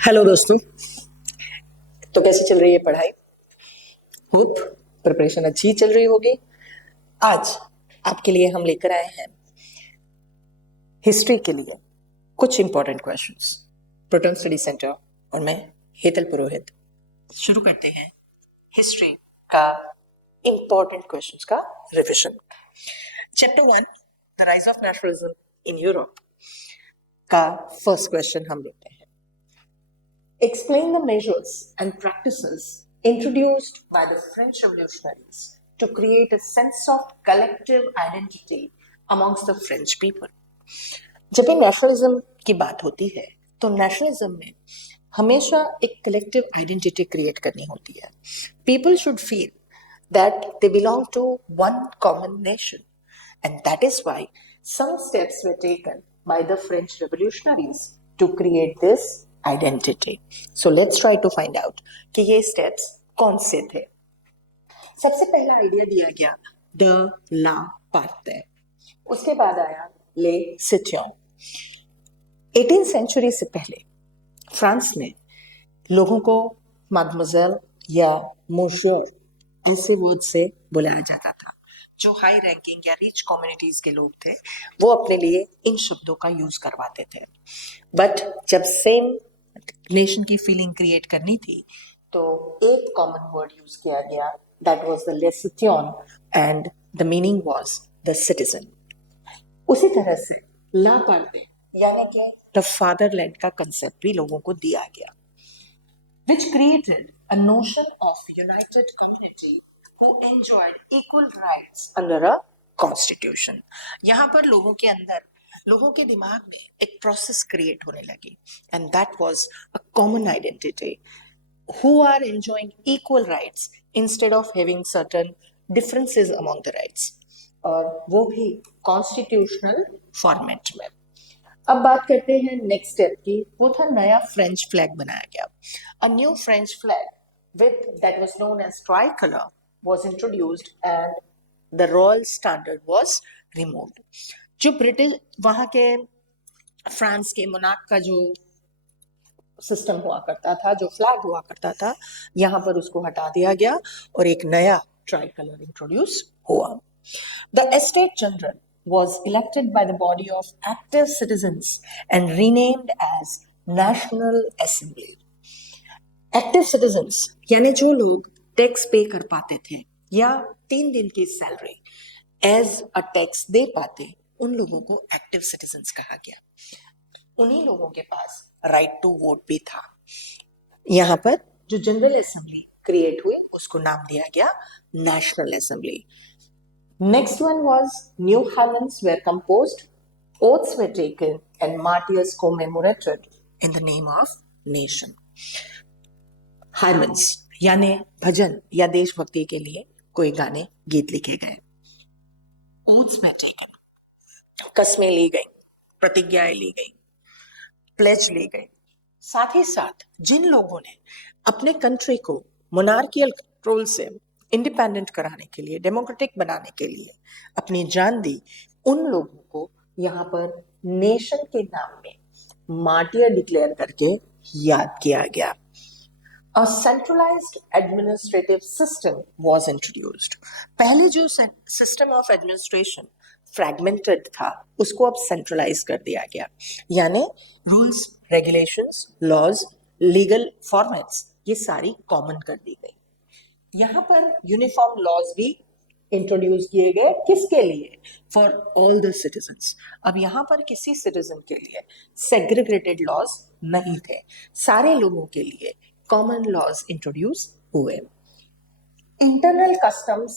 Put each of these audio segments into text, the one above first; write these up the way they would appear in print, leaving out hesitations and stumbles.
Hello दोस्तों। तो कैसी चल रही है पढ़ाई? होप प्रिपरेशन अच्छी चल रही होगी। आज आपके लिए हम लेकर आए हैं हिस्ट्री के लिए कुछ important questions. Proton study centre और मैं हेतल पुरोहित शुरू करते हैं हिस्ट्री का इंपॉर्टेंट क्वेश्चंस का revision. Chapter 1 the rise of nationalism in Europe का फर्स्ट क्वेश्चन हम लेते हैं। Explain the measures and practices introduced by the French revolutionaries to create a sense of collective identity amongst the French people. जब भी nationalism की बात होती है तो नेशनलिज्म में हमेशा एक कलेक्टिव आइडेंटिटी क्रिएट करनी होती है. People should feel that they belong to one common nation, and that is why some steps were taken by the French revolutionaries to create this identity. So let's try to find out कि ये steps कौन से थे. सबसे पहला idea दिया गया the La Partey, उसके बाद आया ले सिटियन. 18th सेंचुरी से पहले फ्रांस में लोगों को मादमोजेल या मोंसिeur ऐसे वर्ड से बुलाया जाता था. जो हाई रैंकिंग या रिच कम्युनिटीज के लोग थे वो अपने लिए इन शब्दों का यूज करवाते थे. बट जब सेम नेशन की फीलिंग क्रिएट करनी थी तो एक कॉमन वर्ड यूज किया गया, दैट वाज द ले सिटियन, and the meaning was the citizen. उसी तरह से ला पार्टे यानी कि द फादरलैंड का कंसेप्ट भी लोगों को दिया गया, which created a notion of united community who enjoyed equal rights under a constitution. यहाँ पर लोगों के अंदर, लोगों के दिमाग में एक प्रोसेस क्रिएट होने लगी, and that was a common identity who are enjoying equal rights instead of having certain differences among the rights, और वो भी कॉन्स्टिट्यूशनल फॉर्मेट में. अब बात करते हैं नेक्स्ट स्टेप की. वो था नया फ्रेंच फ्लैग बनाया गया. A new French flag with that was known as tricolour was introduced and the royal standard was removed. जो ब्रिटिश वहां के फ्रांस के मोनार्क का जो सिस्टम हुआ करता था, जो फ्लैग हुआ करता था, यहाँ पर उसको हटा दिया गया और एक नया ट्राइकलर इंट्रोड्यूस हुआ. The estate general was elected by the body of active citizens and renamed as National Assembly. Active citizens यानी जो लोग टैक्स पे कर पाते थे या 3 दिन की सैलरी एज अ टैक्स दे पाते, उन लोगों को एक्टिव सिटीजन्स कहा गया. उन्हीं लोगों के पास राइट टू वोट भी था. यहाँ पर जो जनरल असेंबली क्रिएट हुई उसको नाम दिया गया national assembly. Next one was new hymns were composed, oaths were taken, and martyrs commemorated in the name of nation. Hymns यानी भजन या देशभक्ति के लिए कोई गाने गीत लिखे गए. Oaths were taken, कस्में ली गई, प्रतिज्ञाएं ली गई, प्लेज ली गई. साथ ही साथ जिन लोगों ने अपने कंट्री को मोनार्कियल कंट्रोल से इंडिपेंडेंट कराने के लिए, डेमोक्रेटिक बनाने के लिए अपनी जान दी, उन लोगों को यहाँ पर नेशन के नाम में मार्टियर डिक्लेयर करके याद किया गया. A centralized administrative system was introduced. पहले जो सिस्टम ऑफ एडमिनिस्ट्रेशन फ्रैगमेंटेड था उसको अब सेंट्रलाइज कर दिया गया, यानी rules, regulations, laws, legal formats ये सारी कॉमन कर दी गई. यहाँ पर यूनिफॉर्म लॉज भी इंट्रोड्यूस किए गए. किसके लिए? For all the citizens. अब यहाँ पर किसी सिटीजन के लिए सेग्रीगेटेड लॉज नहीं थे, सारे लोगों के लिए कॉमन लॉज इंट्रोड्यूस हुए. Internal customs,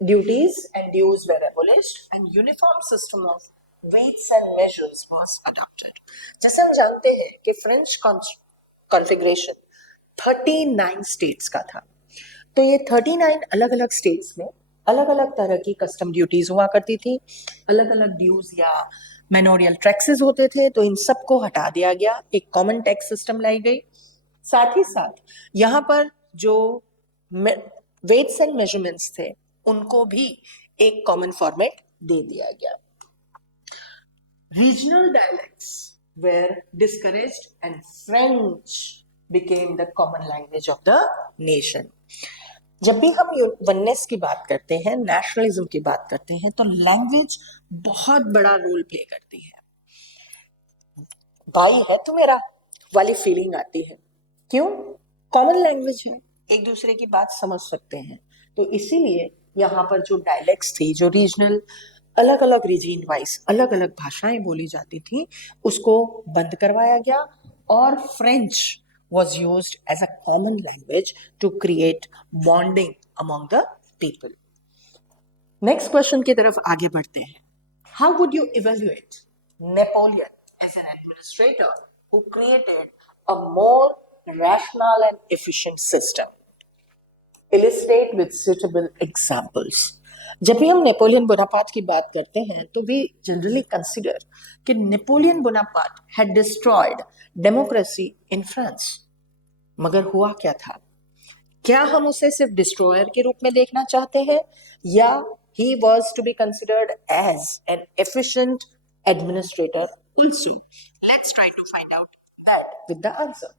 duties and dues were abolished and uniform system of weights and measures was adopted. जैसे हम जानते हैं कि फ्रेंच कॉन्फ़िगरेशन 39 स्टेट्स का था, तो ये 39 अलग अलग स्टेट्स में अलग अलग तरह की कस्टम ड्यूटीज हुआ करती थी, अलग अलग ड्यूज या मैनोरियल टैक्सेस होते थे. तो इन सबको हटा दिया गया, एक कॉमन टैक्स सिस्टम लाई गई. साथ ही साथ यहाँ पर जो वेट्स एंड मेजरमेंट्स थे उनको भी एक कॉमन फॉर्मेट दे दिया गया. Regional dialects were discouraged and French became the common language of the nation. जब भी हम वननेस की बात करते हैं, नेशनलिज्म की बात करते हैं, तो लैंग्वेज बहुत बड़ा रोल प्ले करती है। भाई है तो मेरा वाली फीलिंग आती है। क्यों? कॉमन लैंग्वेज है, एक दूसरे की बात समझ सकते हैं। तो इसीलिए यहाँ पर जो डायलेक्ट्स थी, जो रीजनल अलग अलग रीजन वाइज अलग अलग भाषाएं बोली जाती थी, उसको बंद करवाया गया और French was used as a common language to create bonding among the people. Next question की तरफ आगे बढ़ते हैं. How would you evaluate Napoleon as an administrator who created a more rational and efficient system? Illustrate with suitable examples. जब भी हम Napoleon Bonaparte की बात करते हैं तो वी जनरली कंसिडर कि Napoleon Bonaparte had destroyed democracy in France. मगर हुआ क्या था? क्या हम उसे सिर्फ डिस्ट्रॉयर के रूप में देखना चाहते हैं या he was to be considered as an efficient administrator also? Let's try to find out that with the answer.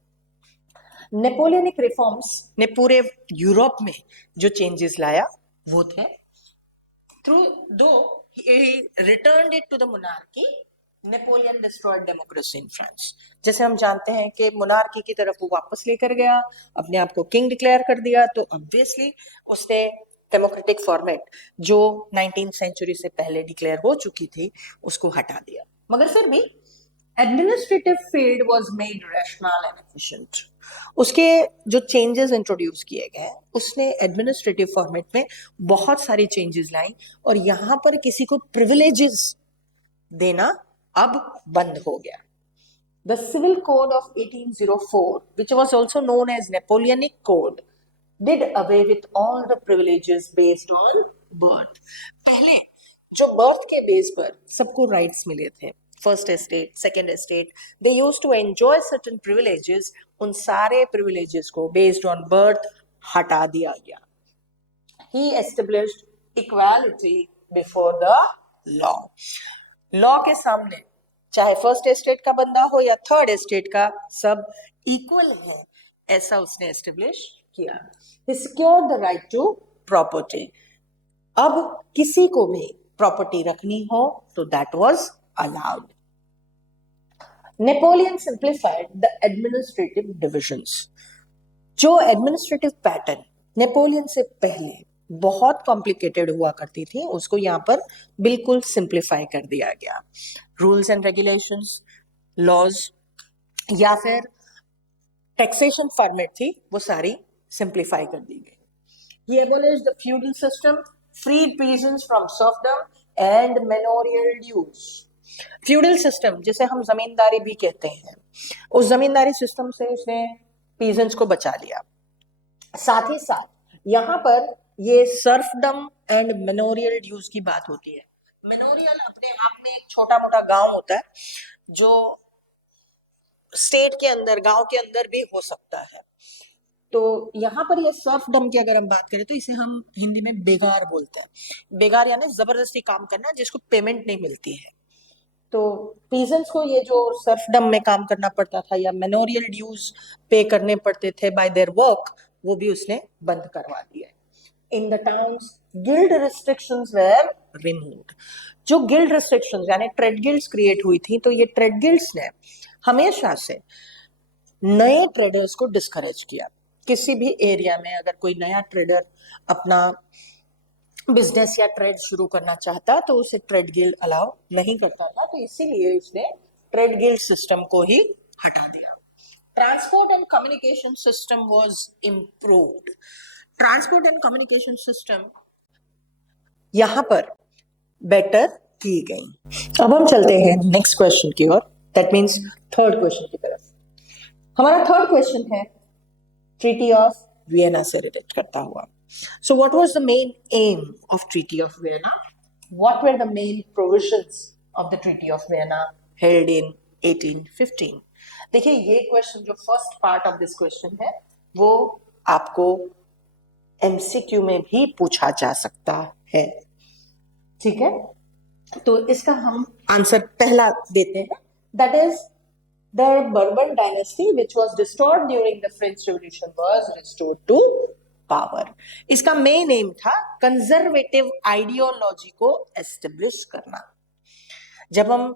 Napoleonic reforms ने पूरे यूरोप में जो चेंजेस लाया वो थे थ्रू दो he returned it to the monarchy. Napoleon destroyed democracy in France. जैसे हम जानते हैं कि मोनार्की की तरफ वो वापस लेकर गया, अपने आप को किंग डिक्लेयर कर दिया, तो ऑब्वियसली उसने डेमोक्रेटिक फॉर्मेट जो 19th सेंचुरी से पहले डिक्लेयर हो चुकी थी उसको हटा दिया। मगर फिर भी administrative field was made rational and efficient. उसके जो चेंजेस इंट्रोड्यूस किए गए उसने एडमिनिस्ट्रेटिव फॉर्मेट में बहुत सारी चेंजेस लाई और यहाँ पर किसी को प्रिविलेजेस देना अब बंद हो गया। The Civil Code of 1804, which was also known as Napoleonic Code, did away with all the privileges based on birth. पहले जो बर्थ के बेस पर सबको राइट्स मिले थे, first estate, second estate, they used to enjoy certain privileges, उन सारे privileges को बेस्ड ऑन बर्थ हटा दिया गया। He established equality before the law. Law के सामने चाहे फर्स्ट एस्टेट का बंदा हो या थर्ड एस्टेट का, सब इक्वल है, ऐसा उसने एस्टेब्लिश किया। He secured the right to property. अब किसी को भी प्रॉपर्टी रखनी हो तो that was allowed. Napoleon simplified the administrative divisions. जो एडमिनिस्ट्रेटिव पैटर्न नेपोलियन से पहले बहुत कॉम्प्लिकेटेड हुआ करती थी उसको यहाँ पर बिल्कुल सिंप्लीफाई कर दिया गया। रूल्स एंड रेगुलेशंस, लॉज या फिर टैक्सेशन फॉर्मेट थी वो सारी सिंप्लीफाई कर दी गई। He abolished the feudal system, freed peasants from serfdom and manorial dues. Feudal system जिसे हम जमींदारी भी कहते हैं, उस जमींदारी सिस्टम से उसने पीजेंट्स को बचा लिया। साथ ही साथ यहाँ पर ये सर्फडम एंड मेनोरियल ड्यूज की बात होती है। मेनोरियल अपने आप में एक छोटा मोटा गांव होता है जो स्टेट के अंदर, गांव के अंदर भी हो सकता है। तो यहाँ पर ये सर्फडम की अगर हम बात करें तो इसे हम हिंदी में बेगार बोलते हैं। बेगार यानी जबरदस्ती काम करना जिसको पेमेंट नहीं मिलती है। तो पीजेंट्स को ये जो सर्फडम में काम करना पड़ता था या मेनोरियल ड्यूज पे करने पड़ते थे बाय देयर वर्क, वो भी उसने बंद करवा दिया। In the towns guild restrictions were removed. जो गिल्ड रिस्ट्रिक्शंस यानी ट्रेड गिल्ड्स क्रिएट हुई थी, तो ये ट्रेड गिल्ड्स ने हमेशा से नए ट्रेडर्स को डिस्करेज किया। किसी भी एरिया में अगर कोई नया ट्रेडर अपना बिजनेस या ट्रेड शुरू करना चाहता तो उसे ट्रेड गिल्ड अलाउ नहीं करता था, तो इसीलिए उसने ट्रेड गिल्ड सिस्टम को ही हटा दिया। Transport and communication system was improved. Transport and communication system यहां पर बेटर की गई। अब हम चलते हैं नेक्स्ट क्वेश्चन की ओर, दैट मींस थर्ड क्वेश्चन की तरफ। हमारा थर्ड क्वेश्चन है ट्रीटी ऑफ वियना से रिलेट करता हुआ। So what was the main aim of Treaty of Vienna? What were the main provisions of the Treaty of Vienna held in 1815? देखिए ये question जो first part of this question है वो आपको MCQ में भी पूछा जा सकता है, ठीक है? तो इसका हम आंसर पहला देते हैं, that is The Bourbon dynasty, which was destroyed during the French Revolution, was restored to power. इसका मेन एम था कंजर्वेटिव आइडियोलॉजी को एस्टेब्लिश करना. जब हम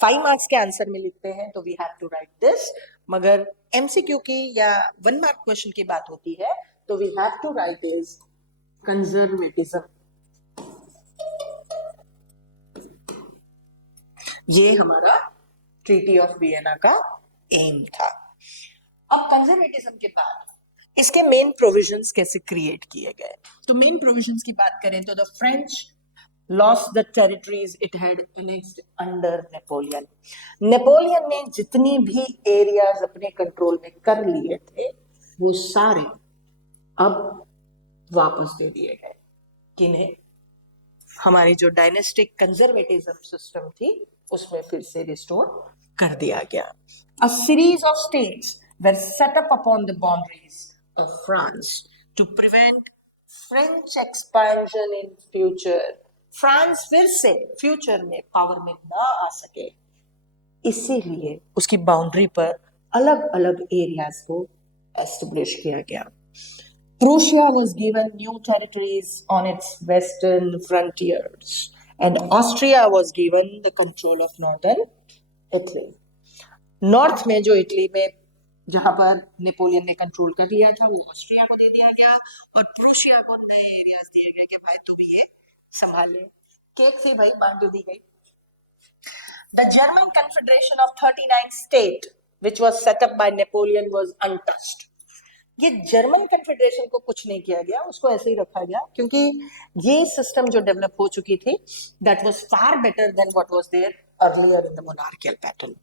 5 मार्क्स के आंसर में लिखते हैं तो we have to write this, मगर एमसीक्यू की या 1 मार्क क्वेश्चन की बात होती है तो we have to write is conservatism. ये हमारा ट्रीटी ऑफ वियना का एम था. अब कंजर्वेटिज्म के बाद इसके मेन प्रोविजंस कैसे क्रिएट किए गए. तो मेन प्रोविजंस की बात करें तो the French lost the territories it had annexed under Napoleon. Napoleon ने जितनी भी एरियाज अपने कंट्रोल में कर लिए थे वो सारे अब वापस दे दिए गए. किन्हें? हमारी जो डायनेस्टिक कंजर्वेटिज्म सिस्टम थी उसमें फिर से रिस्टोर कर दिया गया. A series of states were set up upon the boundaries of France to prevent French expansion in future. France फिर से फ्यूचर में पावर में ना आ सके, इसीलिए उसकी बाउंड्री पर अलग अलग एरियाज को एस्टेब्लिश किया गया. Prussia was given new territories on its western frontiers, and Austria was given the control of northern Italy. North में जो इटली में जहां पर नेपोलियन ने कंट्रोल कर लिया था वो ऑस्ट्रिया को दे दिया गया और प्रूशिया को नए एरियाज दिए गए कि भाई तुम ये संभाल ले. केक थी भाई, बांट दी गई. The German Confederation of 39 states, which was set up by Napoleon, was untouched. ये जर्मन कन्फेडरेशन को कुछ नहीं किया गया, उसको ऐसे ही रखा गया क्योंकि ये सिस्टम जो डेवलप हो चुकी थी that was far better than what was there earlier in the monarchial pattern.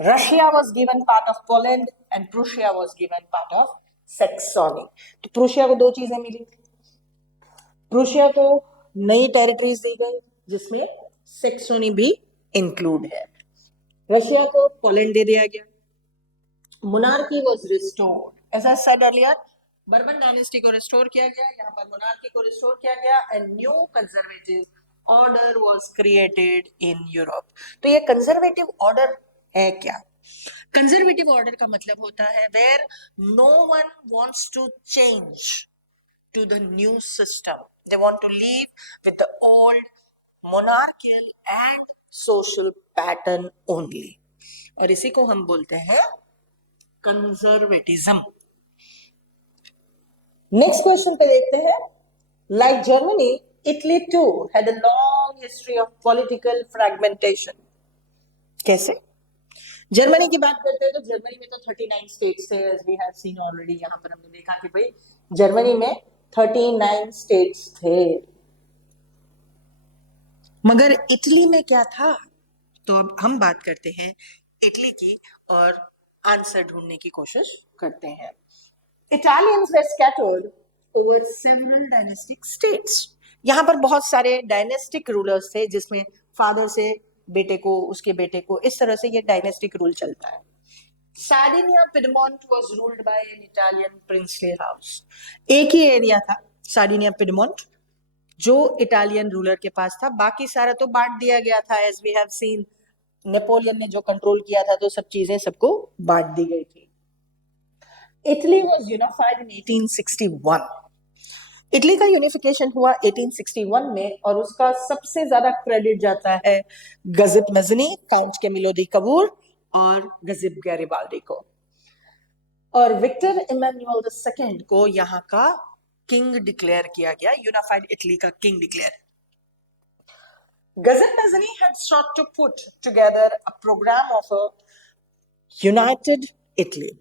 Russia was given part of Poland and Prussia was given part of Saxony. तो प्रूशिया को 2 चीजें मिली. प्रूशिया को नई टेरिटरीज दी गई जिसमें सैक्सोनी भी इंक्लूड है. Russia को पोलैंड दे दिया गया. Monarchy was restored. As I said earlier, bourbon dynasty को रिस्टोर किया गया, यहाँ पर मोनार्की को रिस्टोर किया गया and new conservative order was created in Europe. तो ये कंजर्वेटिव ऑर्डर है क्या? कंजर्वेटिव ऑर्डर का मतलब होता है where no one wants to change to the new system. They want to leave with the old monarchial and social pattern only, और इसी को हम बोलते हैं कंजर्वेटिज्म. नेक्स्ट क्वेश्चन पे देखते हैं. Like Germany, Italy too had a long history of political fragmentation. कैसे? जर्मनी की बात करते हैं तो जर्मनी में तो 39 स्टेट्स थे, as we have seen already. यहां पर हमने देखा कि भाई जर्मनी में 39 स्टेट्स थे, मगर इटली में क्या था? तो अब हम बात करते हैं इटली की और आंसर ढूंढने की कोशिश करते हैं. Italians were scattered over several dynastic states. यहाँ पर बहुत सारे डायनेस्टिक रूलर्स थे जिसमें फादर से बेटे को, उसके बेटे को, इस तरह से ये डायनेस्टिक रूल चलता है. Sardinia Piedmont was ruled by an Italian princely house. एक ही एरिया था सार्डिनिया पिडमोंट जो इटालियन रूलर के पास था, बाकी सारा तो बांट दिया गया था. As we have seen Napoleon ने जो कंट्रोल किया था तो सब चीजें सबको बांट दी गई थी. Italy was unified in 1861. Italy का यूनिफिकेशन हुआ 1861 में और उसका सबसे ज्यादा क्रेडिट जाता है गजिप मेज़नी, काउंट कैमिलो दी कबूर और गजिप गैरिबाल्डी को. और विक्टर इमैनुअल II को यहाँ का किंग डिक्लेयर किया गया, यूनिफाइड इटली का king declare. Giuseppe Mazzini had sought to put together a program of a united Italy.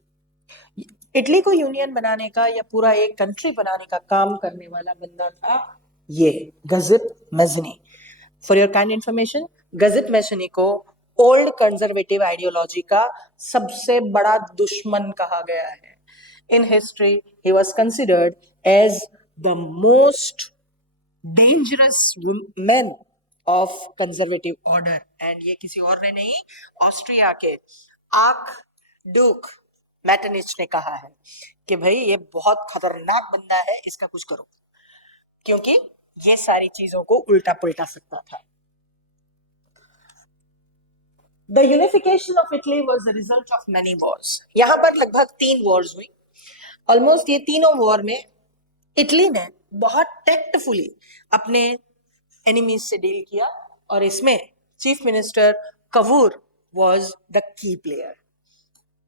Italy को यूनियन बनाने का या पूरा एक कंट्री बनाने का काम करने वाला बंदा था ये गजिप मेज़नी. फॉर योर काइंड इंफॉर्मेशन, गजिप मेज़नी को ओल्ड कंजर्वेटिव आइडियोलॉजी का सबसे बड़ा दुश्मन कहा गया है. In history he was considered as the most dangerous man of conservative order. And ये किसी और ने नहीं, ऑस्ट्रिया के आर्क ड्यूक मैटरनिच ने कहा है कि भाई ये बहुत खतरनाक बंदा है, इसका कुछ करो, क्योंकि ये सारी चीजों को उल्टा पुल्टा सकता था. The unification of Italy was the result of many wars. यहाँ पर लगभग 3 wars हुई. ऑलमोस्ट ये तीनों वॉर में इटली ने बहुत टेक्टफुली अपने एनिमीज से डील किया और इसमें chief minister Cavour was the key player.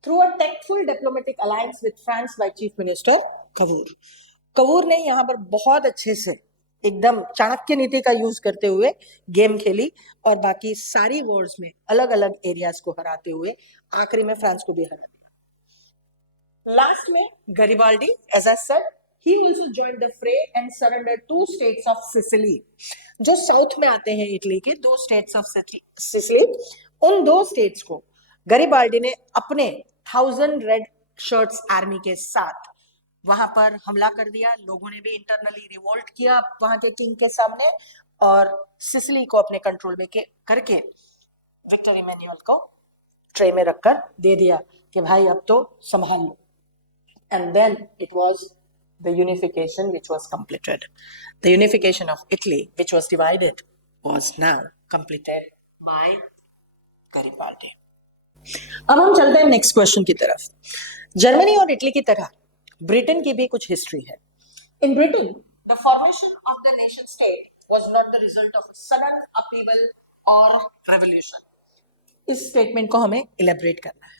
Through a tactful diplomatic alliance with France by Chief Minister कवूर ने यहाँ पर बहुत अच्छे से एकदम चाणक्य नीति का यूज करते हुए गेम खेली और बाकी सारी वॉर्स में अलग अलग एरियाज को हराते हुए आखिरी में फ्रांस को भी हरा दिया. लास्ट में Garibaldi, as I said, he also joined the fray and surrendered 2 states of Sicily. जो साउथ में आते हैं इटली के 2 states of Sicily, उन 2 states को गरिबाल्डी ने अपने 1000 रेड शर्ट्स आर्मी के साथ वहां पर हमला कर दिया. लोगों ने भी इंटरनली रिवोल्ट किया वहां के किंग के सामने और सिसिली को अपने कंट्रोल में करके विक्टर इमैनुअल को ट्रे में रखकर दे दिया कि भाई अब तो संभाल लो. And then it was the unification which was completed. The unification of Italy which was divided was now completed by Garibaldi. अब हम चलते हैं नेक्स्ट क्वेश्चन की तरफ. जर्मनी और इटली की तरह ब्रिटेन की भी कुछ हिस्ट्री है. In Britain the formation of the nation state was not the result of a sudden upheaval और रेवोल्यूशन. इस स्टेटमेंट को हमें इलेबरेट करना है.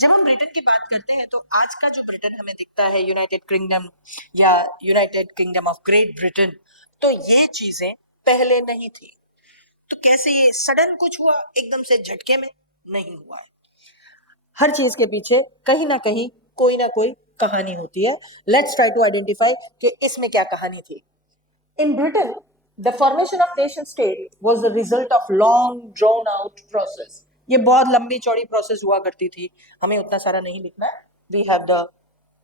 जब हम ब्रिटेन की बात करते हैं तो आज का जो ब्रिटेन हमें दिखता है, यूनाइटेड किंगडम या United Kingdom of Great Britain, तो ये चीजें पहले नहीं थी. तो कैसे ये सडन कुछ हुआ एकदम से झटके में? नहीं हुआ. हर चीज के पीछे कहीं ना कहीं कोई ना कोई कहानी होती है. लेट्स ट्राई टू आइडेंटिफाई कि इसमें क्या कहानी थी. In Britain the formation of nation state was the result of long drone out process. ये बहुत लंबी चौड़ी प्रोसेस हुआ करती थी. हमें उतना सारा नहीं लिखना है. We have the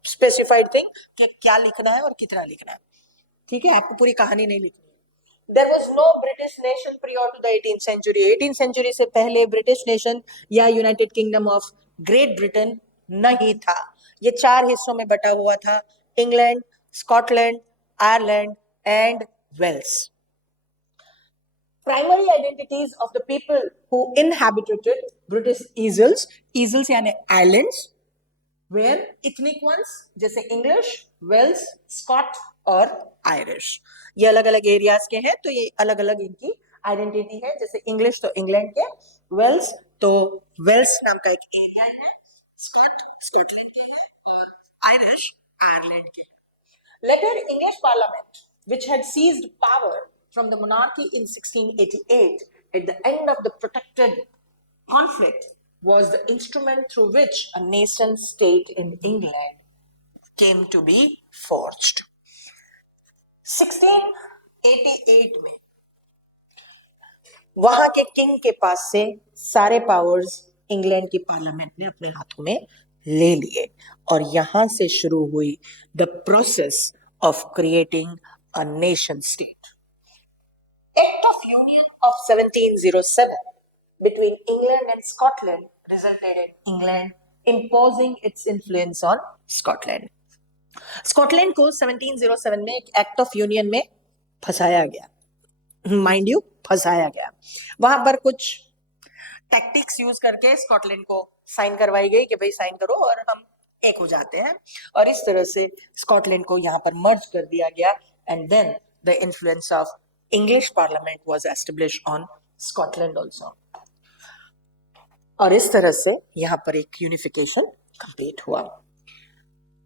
specified thing कि क्या लिखना है और कितना लिखना है. ठीक है, आपको पूरी कहानी नहीं लिखनी है. There was no British nation prior to the 18th century. 18th century से पहले ब्रिटिश नेशन या United Kingdom of Great Britain नहीं था. ये 4 हिस्सों में बटा हुआ था: England, Scotland, Ireland and Wales. Primary identities of the people who inhabited British isles यानी islands, were ethnic ones जैसे इंग्लिश, वेल्स, स्कॉट और आयरिश. ये अलग अलग एरियाज के हैं तो ये अलग अलग इनकी आइडेंटिटी है. जैसे इंग्लिश तो इंग्लैंड के, वेल्स तो वेल्स नाम का एक एरिया है, स्कॉट स्कॉटलैंड के है और आयरिश आयरलैंड के. Later English Parliament, which had seized power from the monarchy in 1688 at the end of the protracted conflict, was the instrument through which a nation state in England came to be forged. 1688 में वहां के king के पास से सारे powers England की parliament ने अपने हाथों में ले लिए और यहां से शुरू हुई the process of creating a nation state. Act of union of 1707 between England and Scotland resulted in England imposing its influence on Scotland. Scotland को 1707 में एक एक्ट ऑफ यूनियन में फंसाया गया. माइंड यू, फंसाया गया. वहां पर कुछ टैक्टिक्स यूज करके स्कॉटलैंड को साइन करवाई गई कि भाई साइन करो और हम एक हो जाते हैं. और इस तरह से स्कॉटलैंड को यहाँ पर मर्ज कर दिया गया. And then the influence of English parliament was established on Scotland also. और इस तरह से यहाँ पर एक यूनिफिकेशन कंप्लीट हुआ.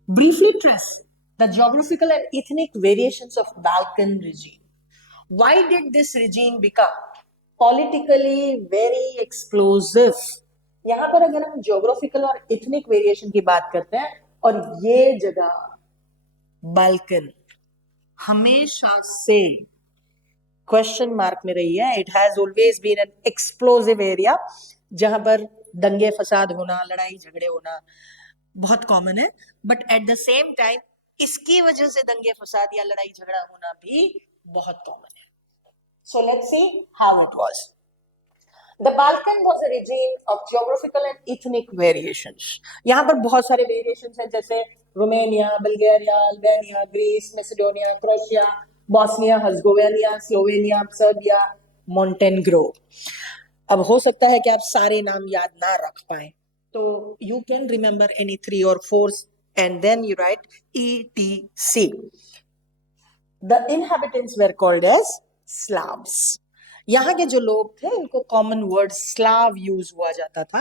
Briefly trace the geographical and ethnic variations of Balkan region. Why did this region become politically very explosive? यहाँ पर अगर हम geographical और ethnic variation की बात करते हैं और ये जगह बाल्कन हमेशा से क्वेश्चन मार्क में रही है. It has always been an explosive area जहां पर दंगे फसाद होना, लड़ाई झगड़े होना बहुत कॉमन है. But at the same time इसकी वजह से दंगे फसाद या लड़ाई झगड़ा होना भी बहुत कॉमन है. So let's see how it was. The Balkan was a region of geographical and ethnic variations. यहाँ पर बहुत सारे वेरिएशंस हैं जैसे Romania, Bulgaria, Albania, Greece, Macedonia, Croatia, Bosnia, Herzegovina, Slovenia, Serbia, Montenegro. अब हो सकता है कि आप सारे नाम याद ना रख पाए, तो you can remember any 3 or 4 and then you write ETC. The inhabitants were called as Slavs. यहाँ के जो लोग थे इनको कॉमन वर्ड स्लाव यूज हुआ जाता था,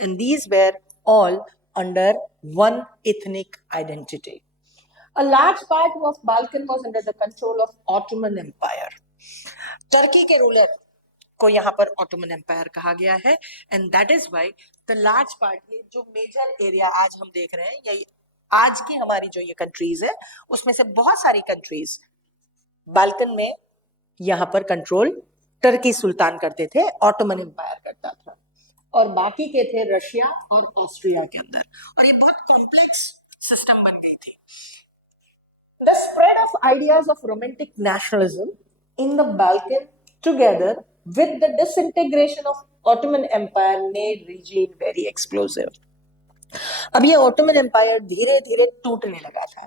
and these were all under one ethnic identity. A large part of Balkan was under the control of Ottoman Empire. Turkey के रूलर को यहाँ पर ऑटोमन एम्पायर कहा गया है, and that is why the large part, ये जो major area आज हम देख रहे हैं, यही आज की हमारी जो ये कंट्रीज है उसमें से बहुत सारी कंट्रीज बाल्कन में यहाँ पर कंट्रोल टर्की सुल्तान करते थे, ऑटोमन एम्पायर करता था, और बाकी के थे रशिया और ऑस्ट्रिया के अंदर, और ये बहुत कॉम्प्लेक्स सिस्टम बन गई थी. The spread of ideas of romantic nationalism in the Balkan together with the disintegration of Ottoman Empire made region very explosive. अब ये ऑटोमन एम्पायर धीरे धीरे टूटने लगा था,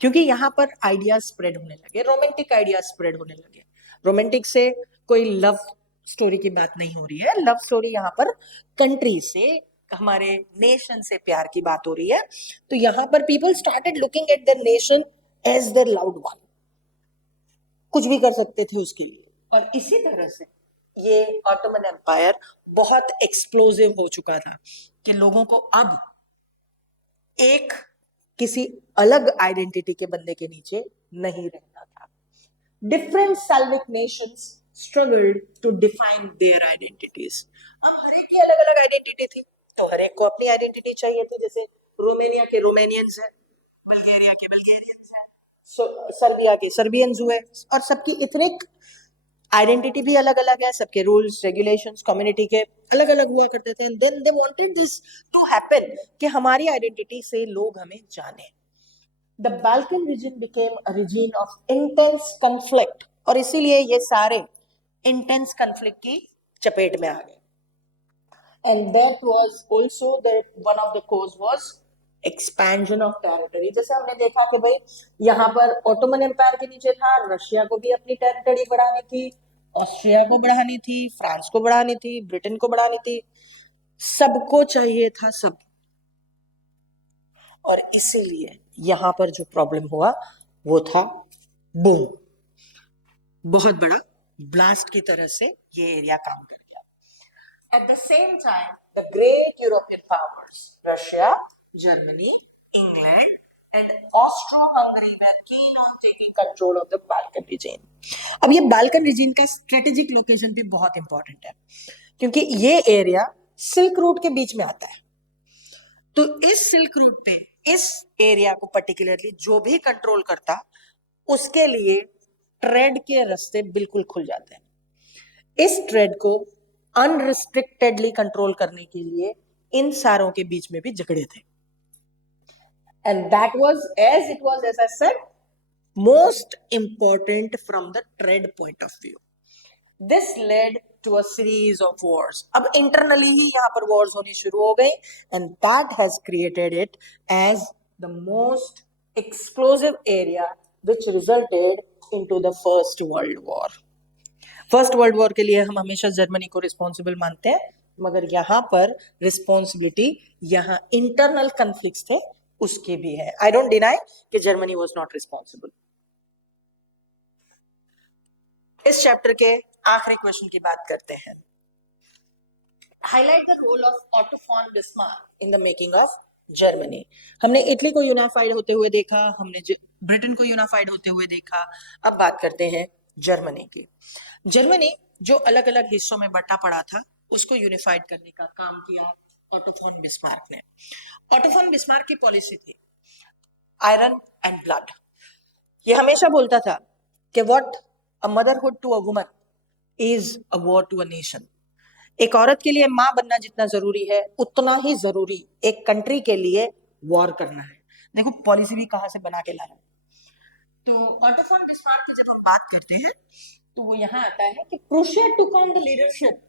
क्योंकि यहाँ पर आइडियाज स्प्रेड होने लगे, रोमांटिक आइडियाज स्प्रेड होने लगे. रोमांटिक से कोई लव स्टोरी की बात नहीं हो रही है, लव स्टोरी यहाँ पर कंट्री से, हमारे नेशन से प्यार की बात हो रही है. तो यहाँ पर people started looking at their nation as their loved one, कुछ भी कर सकते थे उसके लिए. और इसी तरह से ये ऑटोमन एम्पायर बहुत एक्सप्लोसिव हो चुका था कि लोगों को अब एक किसी अलग आइडेंटिटी के बंदे के नीचे नहीं रहना था. Different Slavic nations struggled to define their identities. अब हर एक की अलग अलग आइडेंटिटी थी, तो हर एक को अपनी आइडेंटिटी चाहिए थी. जैसे रोमानिया के रोमानियंस है, बल्गेरिया के बल्गेरियंस है, सर्बिया के सर्बियंस हुए, और सबकी इथनिक आइडेंटिटी भी अलग अलग है, सबके रूल्स रेगुलेशंस कम्युनिटी के अलग अलग हुआ करते थे. And then they wanted this to happen कि हमारी आइडेंटिटी से लोग हमें जाने. The Balkan region became a region of intense conflict, और इसीलिए ये सारे इंटेंस कॉन्फ्लिक्ट की चपेट में आ गए. And that was also the one of the cause was expansion of territory. जैसे हमने देखा कि भाई यहाँ पर ऑटोमन एम्पायर के नीचे था, रशिया को भी अपनी टेरिटरी बढ़ानी थी, ऑस्ट्रिया को बढ़ानी थी, फ्रांस को बढ़ानी थी, ब्रिटेन को बढ़ानी थी, सबको चाहिए था सब. और इसीलिए यहाँ पर जो प्रॉब्लम हुआ वो था बूम, बहुत बड़ा ब्लास्ट की तरह से ये एरिया काम कर गया. At the same time the great European powers Russia, Germany, England, and Austro-Hungary were keen on taking control of the Balkan region. अब ये बाल्कन रीजन का स्ट्रेटेजिक लोकेशन भी बहुत इंपॉर्टेंट है, क्योंकि ये एरिया सिल्क रूट के बीच में आता है. तो इस सिल्क रूट पे इस एरिया को पर्टिकुलरली जो भी कंट्रोल करता, उसके लिए ट्रेड के रास्ते बिल्कुल खुल जाते हैं. इस ट्रेड को अनरिस्ट्रिक्टेडली कंट्रोल करने के लिए इन सारों के बीच में भी झगड़े थे. And that was, as I said, most important from the trade point of view. This led to a series of wars. अब internally ही यहाँ पर wars होनी शुरू हो गई, and that has created it as the most explosive area which resulted into the First World War. First World War के लिए हम हमेशा जर्मनी को रिस्पॉन्सिबल मानते हैं, मगर यहाँ पर रिस्पॉन्सिबिलिटी यहाँ इंटरनल कन्फ्लिक्ट्स थे उसके भी है. आई डोंट डिनाई कि जर्मनी वाज नॉट रिस्पॉन्सिबल. इस चैप्टर के आखिरी क्वेश्चन की बात करते हैं. Highlight the role of Otto von Bismarck in the making of Germany. हमने इटली को यूनाइफाइड होते हुए देखा, हमने ब्रिटेन को यूनाइफाइड होते हुए देखा. अब बात करते हैं जर्मनी की. जर्मनी जो अलग अलग हिस्सों में बटा पड़ा था, उसको यूनिफाइड करने का काम किया ऑटो फॉन बिस्मार्क ने. ऑटो फॉन बिस्मार्क की पॉलिसी थी आयरन एंड ब्लड. ये हमेशा बोलता था कि what a motherhood to a woman is a war to a nation. एक औरत के लिए मां बनना जितना जरूरी है, उतना ही जरूरी एक कंट्री के लिए वॉर करना है. देखो पॉलिसी भी कहां से बना के लाया. तो ऑटो फॉन बिस्मार्क की जब हम बात करते हैं तो वो यहाँ आता है कि Prussia took on the leadership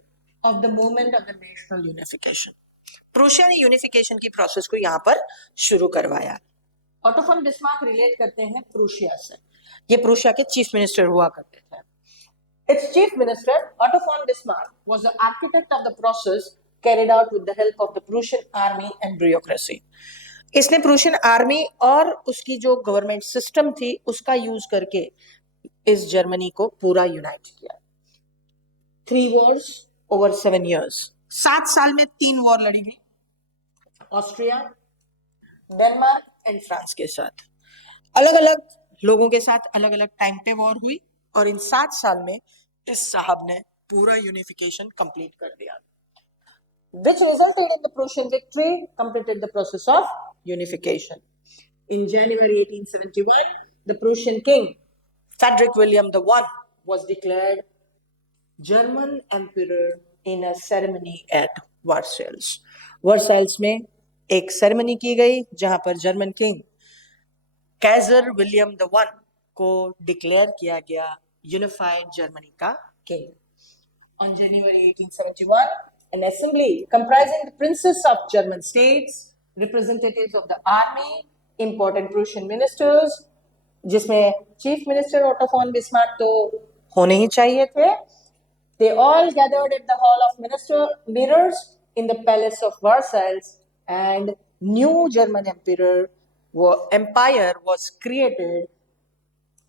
of the movement of the national unification. Prussia ने यूनिफिकेशन की प्रोसेस को यहाँ पर शुरू करवाया. ऑटो फॉन बिस्मार्क रिलेट करते हैं प्रूशिया से. ये प्रूशिया के चीफ मिनिस्टर हुआ करते थे. Its chief minister, Otto von Bismarck, was the architect of the process carried out with the help of the Prussian army and bureaucracy. इसने Prussian army और उसकी जो गवर्नमेंट सिस्टम थी उसका यूज करके इस जर्मनी को पूरा यूनाइट किया. 3 wars over 7 years. 7 साल में 3 वॉर लड़ी गई. ऑस्ट्रिया, डेनमार्क एंड फ्रांस के साथ. अलग अलग लोगों के साथ अलग अलग टाइम पे वॉर हुई और इन 7 साल में इस साहब ने पूरा यूनिफिकेशन कंप्लीट कर दिया. Which resulted in the Prussian victory, completed the process of unification. In January 1871, the Prussian king, Frederick William I, was declared German emperor in a ceremony at Versailles. Versailles में एक ceremony की गई जहां पर German king Kaizer William the one को declare किया गया unified Germany का king. On January 1871, an assembly comprising the princes of German states, representatives of the army, important Prussian ministers, जिसमें chief minister Otto von Bismarck तो होने ही चाहिए थे, they all gathered at the hall of mirrors in the palace of Versailles, and new German empire was created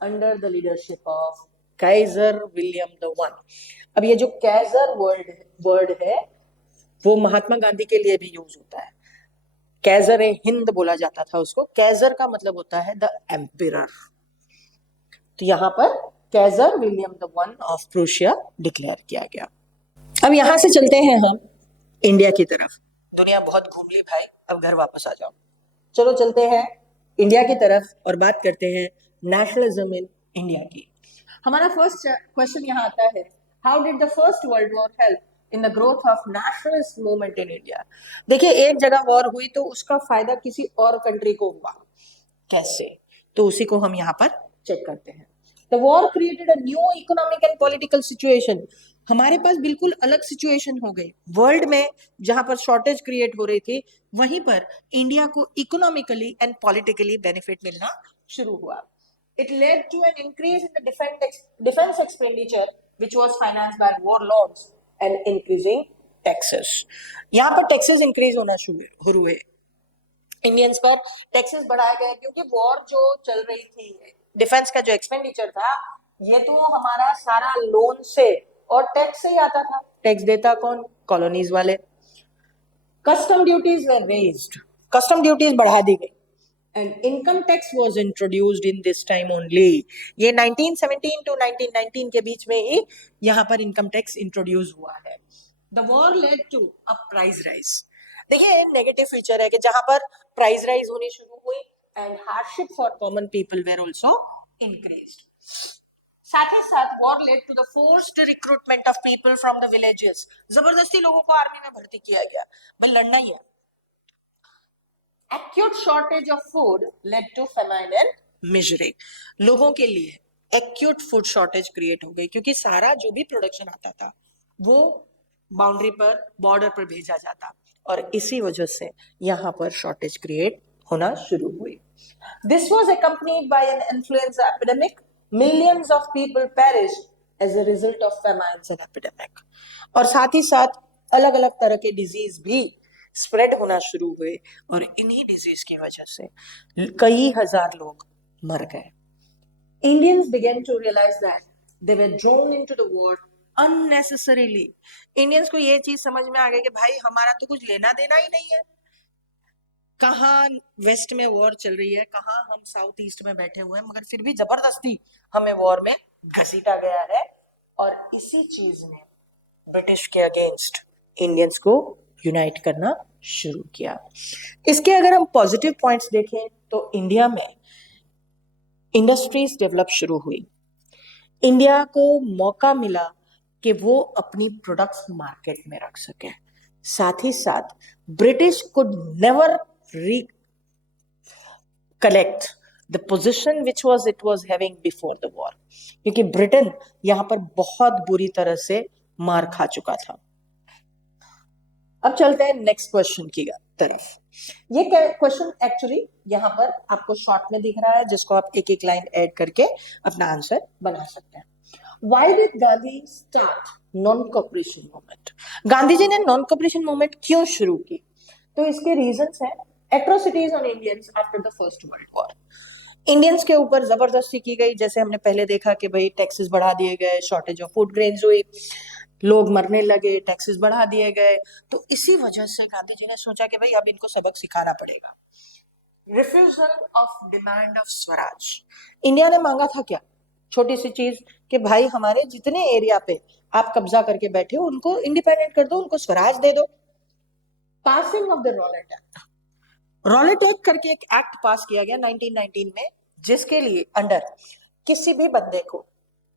under the leadership of Kaiser William the One. अब ये जो Kaizer word है वो महात्मा गांधी के लिए भी यूज होता है. काइजर हिंद बोला जाता था उसको. काइजर का मतलब होता है द एम्पिरर. तो यहाँ पर Kaizer William the one of Prussia declare किया गया. अब यहां से चलते हैं हम इंडिया की तरफ. दुनिया बहुत घूम ली भाई, अब घर वापस आ जाओ. चलो चलते हैं इंडिया की तरफ और बात करते हैं नेशनलिज्म इन इंडिया की. हमारा फर्स्ट क्वेश्चन यहाँ आता है, how did the first world war help in the growth of nationalist movement in India. देखिए, एक जगह वॉर हुई तो उसका फायदा किसी और कंट्री को हुआ. कैसे? तो उसी को हम यहाँ पर चेक करते हैं. The war created a new economic and political situation. हमारे पास बिल्कुल अलग सिचुएशन हो गई. वर्ल्ड में जहां पर शॉर्टेज क्रिएट हो रही थी वहीं पर इंडिया को इकोनॉमिकली एंड पॉलिटिकली बेनिफिट मिलना शुरू हुआ. It led to an increase in the defense expenditure, which was financed by war loans and increasing taxes. यहाँ पर taxes increase होना शुरू हुए. इंडियंस पर टैक्सेस बढ़ाए गए क्योंकि वॉर जो चल रही थी, डिफेंस का जो एक्सपेंडिचर था ये तो हमारा सारा लोन से और टैक्स से ही आता था. टैक्स देता कौन? कॉलोनीज वाले. कस्टम ड्यूटीज वर रेज्ड. कस्टम ड्यूटीज बढ़ा दी गई. And income tax was introduced in this time only. ये 1917 to 1919 के बीच में ही यहाँ पर इनकम टैक्स इंट्रोड्यूस हुआ है. The war led to a price rise. देखिए, नेगेटिव फीचर है कि जहां पर प्राइस राइज होनी शुरू हुई and hardship for common people were also increased. साथ ही साथ war led to the forced recruitment of people from the villages. जबरदस्ती लोगों को आर्मी में भर्ती किया गया. भाई लड़ना ही है. Acute shortage of food led to famine and misery. लोगों के लिए acute food shortage create हो गई क्योंकि सारा जो भी प्रोडक्शन आता था वो बाउंड्री पर, बॉर्डर पर भेजा जाता और इसी वजह से यहाँ पर शॉर्टेज क्रिएट होना शुरू हुई. This was accompanied by an influenza epidemic. Millions of people perished as a result of famines and epidemic. और साथ ही साथ अलग अलग तरह के डिजीज भी स्प्रेड होना शुरू हुए और इन्हीं डिजीज की वजह से कई हजार लोग मर गए. Indians began to realize that they were drawn into the war unnecessarily. Indians को ये चीज समझ में आ गई कि भाई हमारा तो कुछ लेना देना ही नहीं है. कहाँ वेस्ट में वॉर चल रही है, कहाँ हम साउथ ईस्ट में बैठे हुए हैं, मगर फिर भी जबरदस्ती हमें वॉर में घसीटा गया है. और इसी चीज ने ब्रिटिश के अगेंस्ट इंडियंस को यूनाइट करना शुरू किया. इसके अगर हम पॉजिटिव पॉइंट्स देखें तो इंडिया में इंडस्ट्रीज डेवलप शुरू हुई. इंडिया को मौका मिला कि वो अपनी प्रोडक्ट्स मार्केट में रख सके. साथ ही साथ British could never recollect the position which was it was having before the war, क्योंकि ब्रिटेन यहां पर बहुत बुरी तरह से मार खा चुका था. अब चलते हैं नेक्स्ट क्वेश्चन की तरफ. ये क्वेश्चन एक्चुअली यहाँ पर आपको शॉर्ट में दिख रहा है जिसको आप एक एक लाइन ऐड करके अपना आंसर बना सकते हैं. Why did Gandhi start non-cooperation movement? Gandhi ji ने नॉन कॉपरेशन मूवमेंट क्यों शुरू की? तो इसके रीजंस हैं atrocities on Indians after the first world war. Indians के ऊपर जबरदस्ती की गई, जैसे हमने पहले देखा कि भाई टैक्सेस बढ़ा दिए गए, शॉर्टेज ऑफ फूड ग्रेन्स हुई, लोग मरने लगे, टैक्सेस बढ़ा दिए गए। तो इसी वजह से गांधी जी ने सोचा कि भाई अब इनको सबक सिखाना पड़ेगा। Refusal of demand of Swaraj. India ने मांगा था क्या? छोटी सी चीज कि भाई हमारे जितने एरिया पे आप कब्जा करके बैठे हो उनको इंडिपेंडेंट कर दो, उनको स्वराज दे दो। Passing of the Rowlatt act. Rowlatt act करके एक एक्ट पास किया गया 1919 में, जिसके लिए अंडर किसी भी बंदे को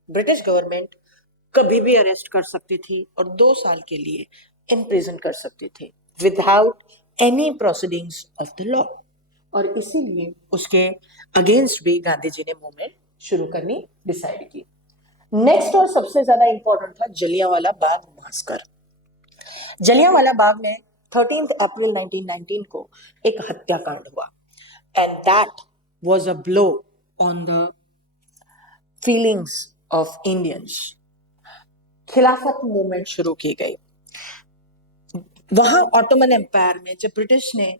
ब्रिटिश गवर्नमेंट कभी भी अरेस्ट कर सकती थी और 2 साल के लिए इम्प्रिजन कर सकती थी without any proceedings of the law. और इसीलिए उसके अगेंस्ट भी गांधी जी ने मूवमेंट शुरू करनी डिसाइड की। नेक्स्ट और सबसे ज्यादा इंपॉर्टेंट था जलियांवाला बाग मास्कर। जलियांवाला बाग में 13 अप्रैल 1919 को एक हत्याकांड हुआ and that was a blow on the feelings of Indians. खिलाफत मूवमेंट शुरू की गई। वहां ऑटोमन एम्पायर में जब ब्रिटिश ने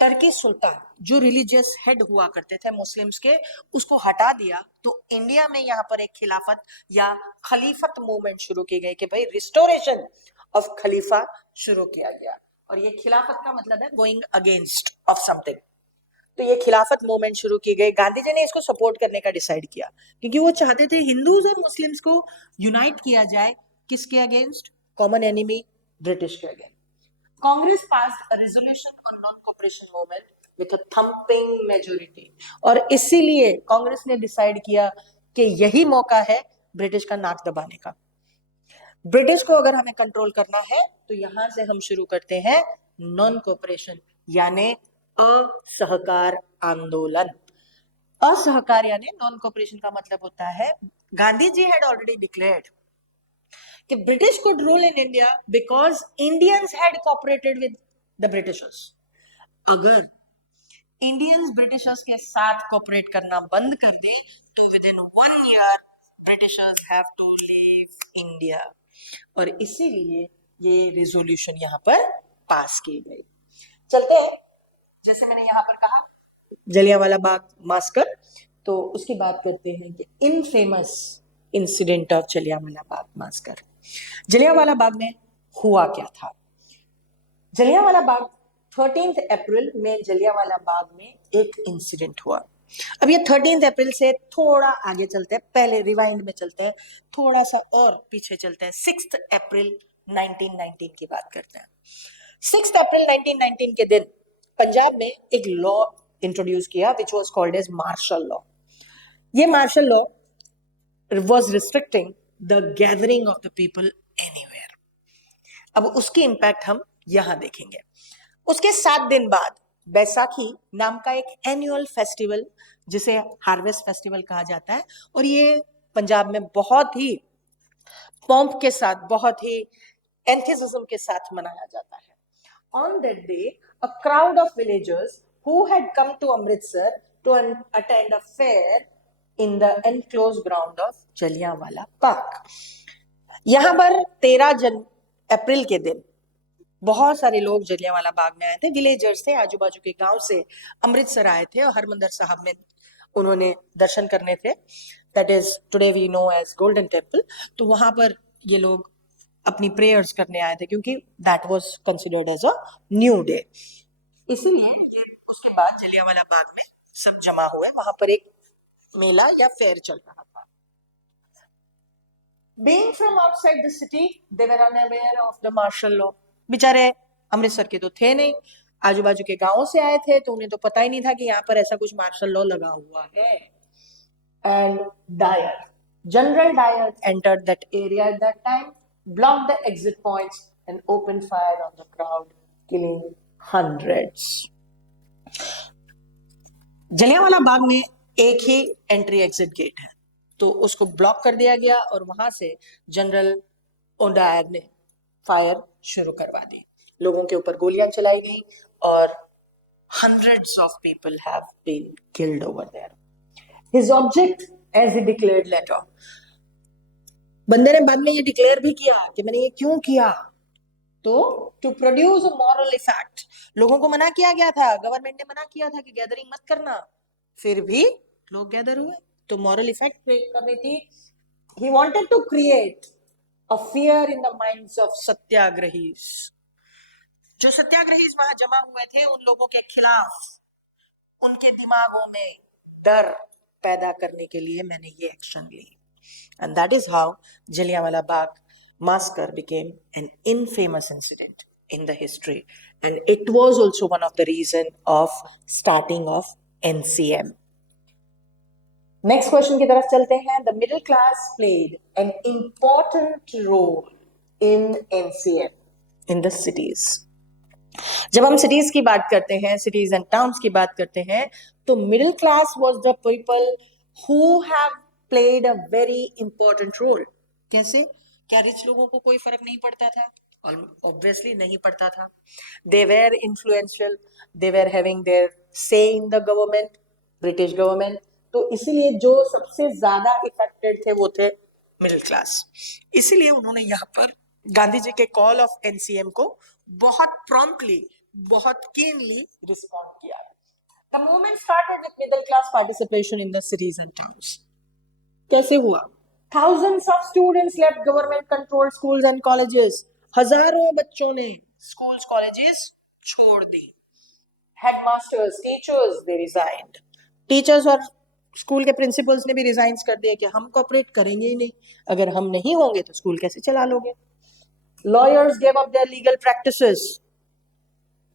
टर्की सुल्तान जो रिलीजियस हेड हुआ करते थे मुस्लिम्स के, उसको हटा दिया, तो इंडिया में यहाँ पर एक खिलाफत या खलीफत मूवमेंट शुरू की गई कि भाई रिस्टोरेशन ऑफ खलीफा शुरू किया गया। और ये खिलाफत का मतलब है गोइंग अगेंस्ट ऑफ समथिंग। तो ये खिलाफत मूवमेंट शुरू की गई। गांधी जी ने इसको सपोर्ट करने का डिसाइड किया क्योंकि वो चाहते थे हिंदूज और मुस्लिम्स को यूनाइट किया जाए। किसके अगेंस्ट? कॉमन एनिमी ब्रिटिश के against. Congress passed a resolution on non-cooperation movement with a thumping majority। और इसीलिए कांग्रेस ने डिसाइड किया कि यही मौका है ब्रिटिश का नाक दबाने का। ब्रिटिश को अगर हमें कंट्रोल करना है तो यहां से हम शुरू करते हैं नॉन कोऑपरेशन यानी असहकार आंदोलन। असहकार यानी नॉन कोऑपरेशन का मतलब होता है, Gandhi ji had already declared कि British could rule in India because Indians had cooperated with the Britishers। अगर इंडियंस ब्रिटिशर्स के साथ कोऑपरेट करना बंद कर दे तो within 1 year Britishers have to leave India. और इसीलिए ये रिजोल्यूशन यहाँ पर पास की गई। चलते हैं, जैसे मैंने यहाँ पर कहा जलियांवाला बाग मास्कर, तो उसकी बात करते हैं कि infamous incident of Jallianwala Bagh massacre. Jallianwala Bagh में हुआ क्या था? जलियांवाला बाग 13 अप्रैल में जलियांवाला बाग में एक इंसिडेंट हुआ। अब ये 13 अप्रैल से थोड़ा आगे चलते हैं, पहले रिवाइंड में चलते हैं, थोड़ा सा और पीछे चलते हैं, 6 अप्रैल 1919 की बात करते हैं। 6 अप्रैल 1919 के दिन पंजाब में एक लॉ इंट्रोड्यूस किया which was called as martial law. ये martial law was restricting the gathering of the people anywhere। अब उसकी इंपैक्ट हम यहां देखेंगे। उसके 7 दिन बाद बैसाखी नाम का एक एनुअल फेस्टिवल, जिसे हार्वेस्ट फेस्टिवल कहा जाता है, और ये पंजाब में बहुत ही पॉम्प के साथ, बहुत ही एंथुसिज्म के साथ मनाया जाता है। On that day, a crowd of villagers who had come to Amritsar to attend a fair in the enclosed ground of Jallianwala Bagh। यहां पर 13 अप्रैल के दिन बहुत सारे लोग जलियांवाला बाग में आए थे। विलेजर्स थे, आजू बाजू के गांव से अमृतसर आए थे और हरमंदिर साहब में उन्होंने दर्शन करने थे। That is today we know as Golden Temple. तो वहां पर ये लोग अपनी प्रेयर्स करने आए थे क्योंकि that was considered as a new day. इसीलिए उसके बाद जलियांवाला बाग में सब जमा हुए, वहां पर एक मेला या फेयर चल रहा था। Being from outside the city, they were unaware of the martial law। बेचारे अमृतसर के तो थे नहीं, आजू बाजू के गांवों से आए थे, तो उन्हें तो पता ही नहीं था कि यहाँ पर ऐसा कुछ मार्शल लॉ लगा हुआ है। And Dyer, General Dyer entered that area at that time, blocked the exit points and opened fire on the crowd, killing hundreds। Jallianwala Bagh में एक ही एंट्री एग्जिट गेट है, तो उसको ब्लॉक कर दिया गया और वहां से जनरल ओडायर ने फायर शुरू करवा दी। लोगों के ऊपर गोलियां चलाई गई और hundreds of people have been killed over there। His object, as he declared later, बंदे ने बाद में ये डिक्लेयर भी किया कि मैंने ये क्यों किया, तो to produce a moral effect. लोगों को मना किया गया था, गवर्नमेंट ने मना किया था कि गैदरिंग मत करना, फिर भी लोग गैदर हुए, तो मॉरल इफेक्ट क्रिएट करनी थी। He wanted to create a fear in the minds of satyagrahis. जो सत्याग्रहीज वहां जमा हुए थे उन लोगों के खिलाफ उनके दिमागों में डर पैदा करने के लिए मैंने ये एक्शन ली। And that is how Jallianwala Bagh massacre became an infamous incident in the history. And it was also one of the reason of starting of NCM. Next question की तरफ चलते हैं. The middle class played an important role in NCM in the cities. जब हम cities की बात करते हैं, सिटीज एंड टाउन्स की बात करते हैं, तो middle class was the people who have played a very important role. कैसे? क्या रिच लोगों को कोई फर्क नहीं पड़ता था? ऑब्वियसली नहीं पड़ता था। They were influential, they were having their say in the government, British government, तो इसीलिए जो सबसे ज्यादा इफेक्टेड थे वो थे मिडिल क्लास। इसीलिए उन्होंने यहाँ पर गांधी जी के कॉल ऑफ एनसीएम को बहुत प्रॉम्प्टली, बहुत कीनली रिस्पॉन्ड किया। The movement started with middle class participation in the cities and towns. कैसे हुआ? Thousands of students left government controlled schools and colleges. हजारों बच्चों ने schools, colleges छोड़ दी। Headmasters, teachers, they resigned. Teachers और school के principles ने भी रिजाइन कर दिया कि हम कोऑपरेट करेंगे ही नहीं, अगर हम नहीं होंगे तो स्कूल कैसे चला लोगे। Lawyers gave up their legal practices.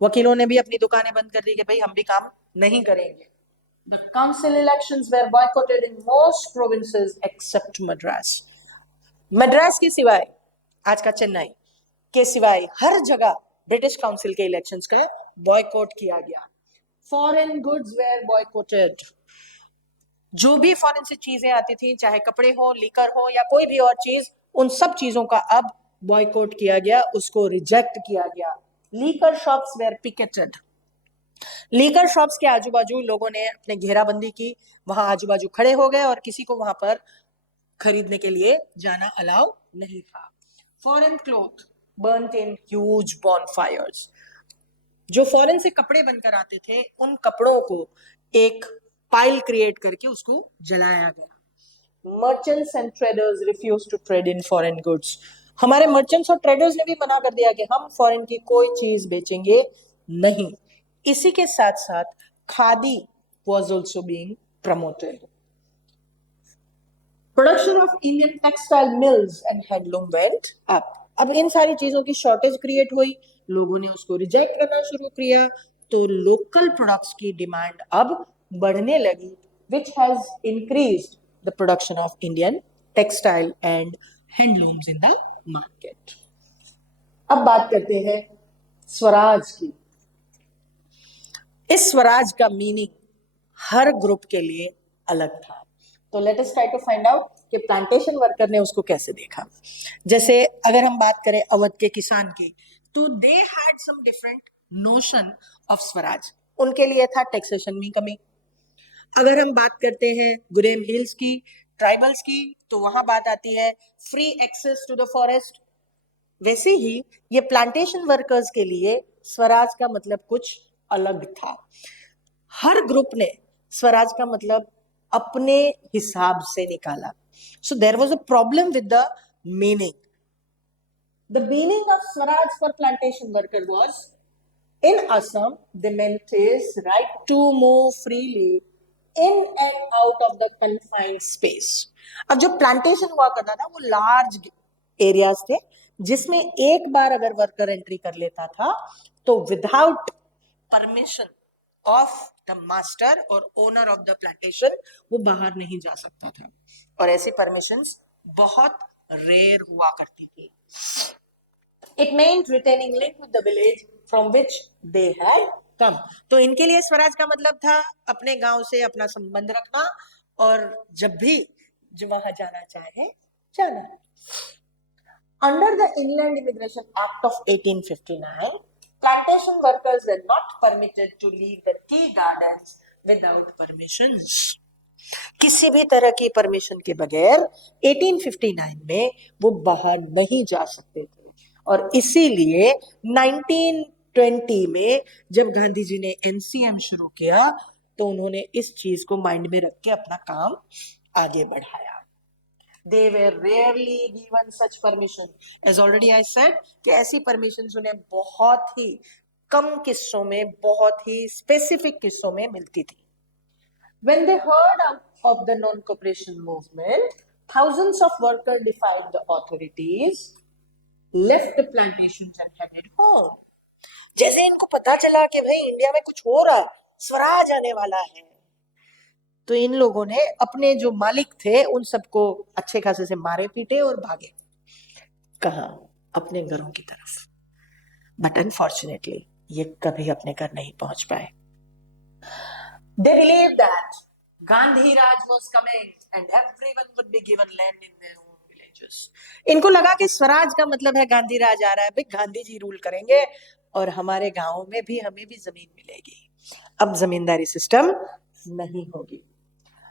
वकीलों ने भी अपनी दुकानें बंद कर दी कि भाई हम भी काम नहीं करेंगे। The council elections were boycotted in most provinces except Madras. Madras के सिवाय, आज का चेन्नई के सिवाय हर जगह ब्रिटिश काउंसिल के इलेक्शंस का बॉयकॉट किया गया। Foreign goods were boycotted. जो भी फॉरेन से चीजें आती थी, चाहे कपड़े हो, लिकर हो या कोई भी और चीज, उन सब चीजों का अब बॉयकॉट किया गया, उसको रिजेक्ट किया गया। Liquor shops were picketed. Liquor shops के आजू बाजू लोगों ने अपने घेराबंदी की, वहां आजू बाजू खड़े हो गए और किसी को वहां पर खरीदने के लिए जाना अलाउ नहीं था। Foreign cloth burned in huge bonfires. जो फॉरेन से कपड़े बनकर आते थे उन कपड़ों को एक पाइल क्रिएट करके उसको जलाया गया। Merchants and traders refuse to trade in foreign goods. हमारे मर्चेंट्स और ट्रेडर्स ने भी मना कर दिया कि हम फॉरेन की कोई चीज बेचेंगे नहीं। इसी के साथ साथ khadi was also being promoted. Production of Indian textile mills and handloom went up. अब इन सारी चीजों की शॉर्टेज क्रिएट हुई, लोगों ने उसको रिजेक्ट करना शुरू किया, तो लोकल प्रोडक्ट्स की डिमांड अब बढ़ने लगी, which has increased the production of Indian textile and handlooms in the market. अब बात करते हैं स्वराज की। इस स्वराज का मीनिंग हर ग्रुप के लिए अलग था, तो let us try to find out कि प्लांटेशन वर्कर ने उसको कैसे देखा। जैसे अगर हम बात करें अवध के किसान की, तो they had some different notion of swaraj. उनके लिए था टैक्सेशन में कमी। अगर हम बात करते हैं गुरेम हिल्स की, ट्राइबल्स की, तो वहां बात आती है free access to the forest. वैसे ही ये प्लांटेशन वर्कर्स के लिए स्वराज का मतलब कुछ अलग था। हर ग्रुप ने स्वराज का मतलब अपने हिसाब से निकाला। So there was a problem with the meaning. The meaning of swaraj for plantation worker was, in Assam they meant is right to move freely in and out of the confined space. अब जो plantation हुआ करता था वो large areas थे, जिसमें एक बार अगर वर्कर एंट्री कर लेता था तो without permission of the master और ओनर ऑफ द प्लांटेशन वो बाहर नहीं जा सकता था, और ऐसी परमिशंस बहुत रेयर हुआ करती थी। It meant retaining link with the village from which they had come. तो इनके लिए स्वराज का मतलब था अपने गांव से अपना संबंध रखना, और जब भी जो वहां जाना चाहे जाना। Under the Inland Immigration Act of 1859, plantation workers were not permitted to leave the tea gardens without permissions. किसी भी तरह की परमिशन के बगैर 1859 में वो बाहर नहीं जा सकते थे। और इसीलिए 1920 में जब गांधी जी ने एनसीएम शुरू किया तो उन्होंने इस चीज को माइंड में रख के अपना काम आगे बढ़ाया। They were rarely given such permission. As already I said, कि ऐसी परमिशन उन्हें बहुत ही कम किस्सों में, बहुत ही स्पेसिफिक किस्सों में मिलती थी। When they heard of the non-cooperation movement, thousands of workers defied the authorities, left the plantations and headed home. जैसे इनको पता चला कि भाई इंडिया में कुछ हो रहा, स्वराज आने वाला है, तो इन लोगों ने अपने जो मालिक थे उन सबको अच्छे खासे से मारे पीटे और भागे। कहाँ? अपने घरों की तरफ। बट अनफॉर्चुनेटली ये कभी अपने घर नहीं पहुंच पाए। They believed that Gandhi Raj was coming and everyone would be given land in their own villages. इनको लगा कि स्वराज का मतलब है गांधी राज आ रहा है, भाई गांधी जी रूल करेंगे और हमारे गांव में भी हमें भी जमीन मिलेगी। अब जमींदारी सिस्टम नहीं होगी।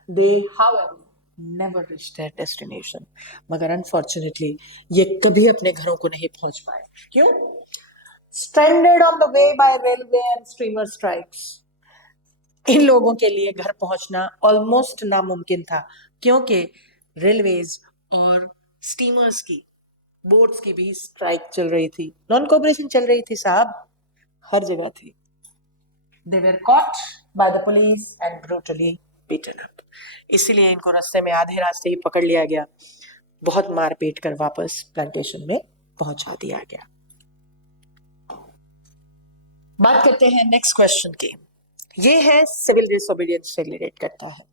They, however, never reached their destination. मगर अनफॉर्चुनेटली ये कभी अपने घरों को नहीं पहुंच पाए। क्यों? Stranded on the way by railway and steamer strikes. इन लोगों के लिए घर पहुंचना ऑलमोस्ट नामुमकिन था, क्योंकि रेलवेज और स्टीमर्स की, बोट्स की भी स्ट्राइक चल रही थी, नॉन कोऑपरेशन चल रही थी साहब, हर जगह थी। They were caught by the police and brutally beaten up. इसीलिए इनको रास्ते में आधे रास्ते ही पकड़ लिया गया, बहुत मार पीट कर वापस प्लांटेशन में पहुंचा दिया गया। बात करते हैं नेक्स्ट क्वेश्चन की। ये है सिविल डिसोबीडियंस से रिलेट करता है।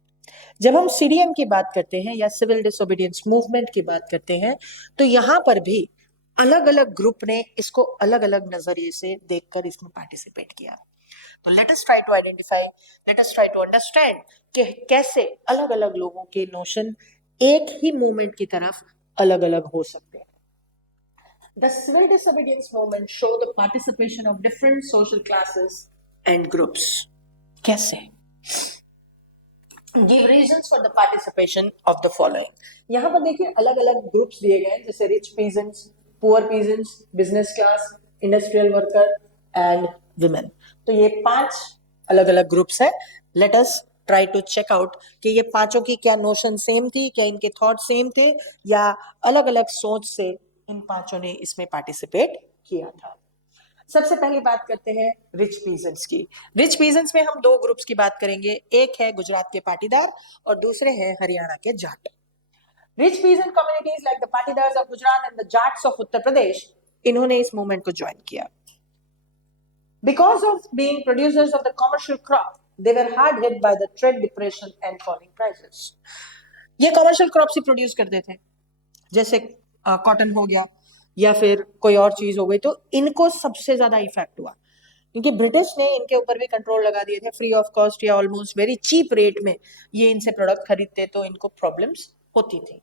जब हम सीडीएम की बात करते हैं या सिविल डिसोबीडियंस मूवमेंट की बात करते हैं तो यहां पर भी अलग अलग ग्रुप ने इसको अलग अलग नजरिए से देखकर इसमें पार्टिसिपेट किया। तो let us try to identify, let us try to understand कि कैसे अलग अलग लोगों के नोशन एक ही मूवमेंट की तरफ अलग अलग हो सकते हैं। The civil disobedience movement show the participation of different social classes and groups. कैसे? Give reasons for the participation of the following. यहाँ पर देखिए अलग अलग ग्रुप्स दिए गए हैं, जैसे rich peasants, poor peasants, business class, industrial worker and women. तो ये 5 अलग अलग ग्रुप्स है। Let us try to check out कि ये पांचों की क्या नोशन सेम थी, क्या इनके थॉट सेम थे, या अलग अलग सोच से इन पांचों ने इसमें पार्टिसिपेट किया था। सबसे पहले बात करते हैं रिच पीजेंट्स की। रिच पीजेंट्स में हम 2 ग्रुप्स की बात करेंगे, एक है गुजरात के पाटीदार और दूसरे हैं हरियाणा के Jat. Rich peasant communities like the Patidars of Gujarat and the Jats of Uttar Pradesh, इन्होंने इस मूवमेंट को ज्वाइन किया। Because of being producers of the commercial crop, they were hard hit by the trade depression and falling prices. ये कमर्शियल क्रॉप्स ही produce करते थे, जैसे cotton हो गया या फिर कोई और चीज हो गई, तो इनको सबसे ज्यादा इफेक्ट हुआ क्योंकि ब्रिटिश ने इनके ऊपर भी कंट्रोल लगा दिए थे। फ्री ऑफ कॉस्ट या ऑलमोस्ट वेरी चीप रेट में ये इनसे प्रोडक्ट खरीदते, तो इनको प्रॉब्लम्स होती थी।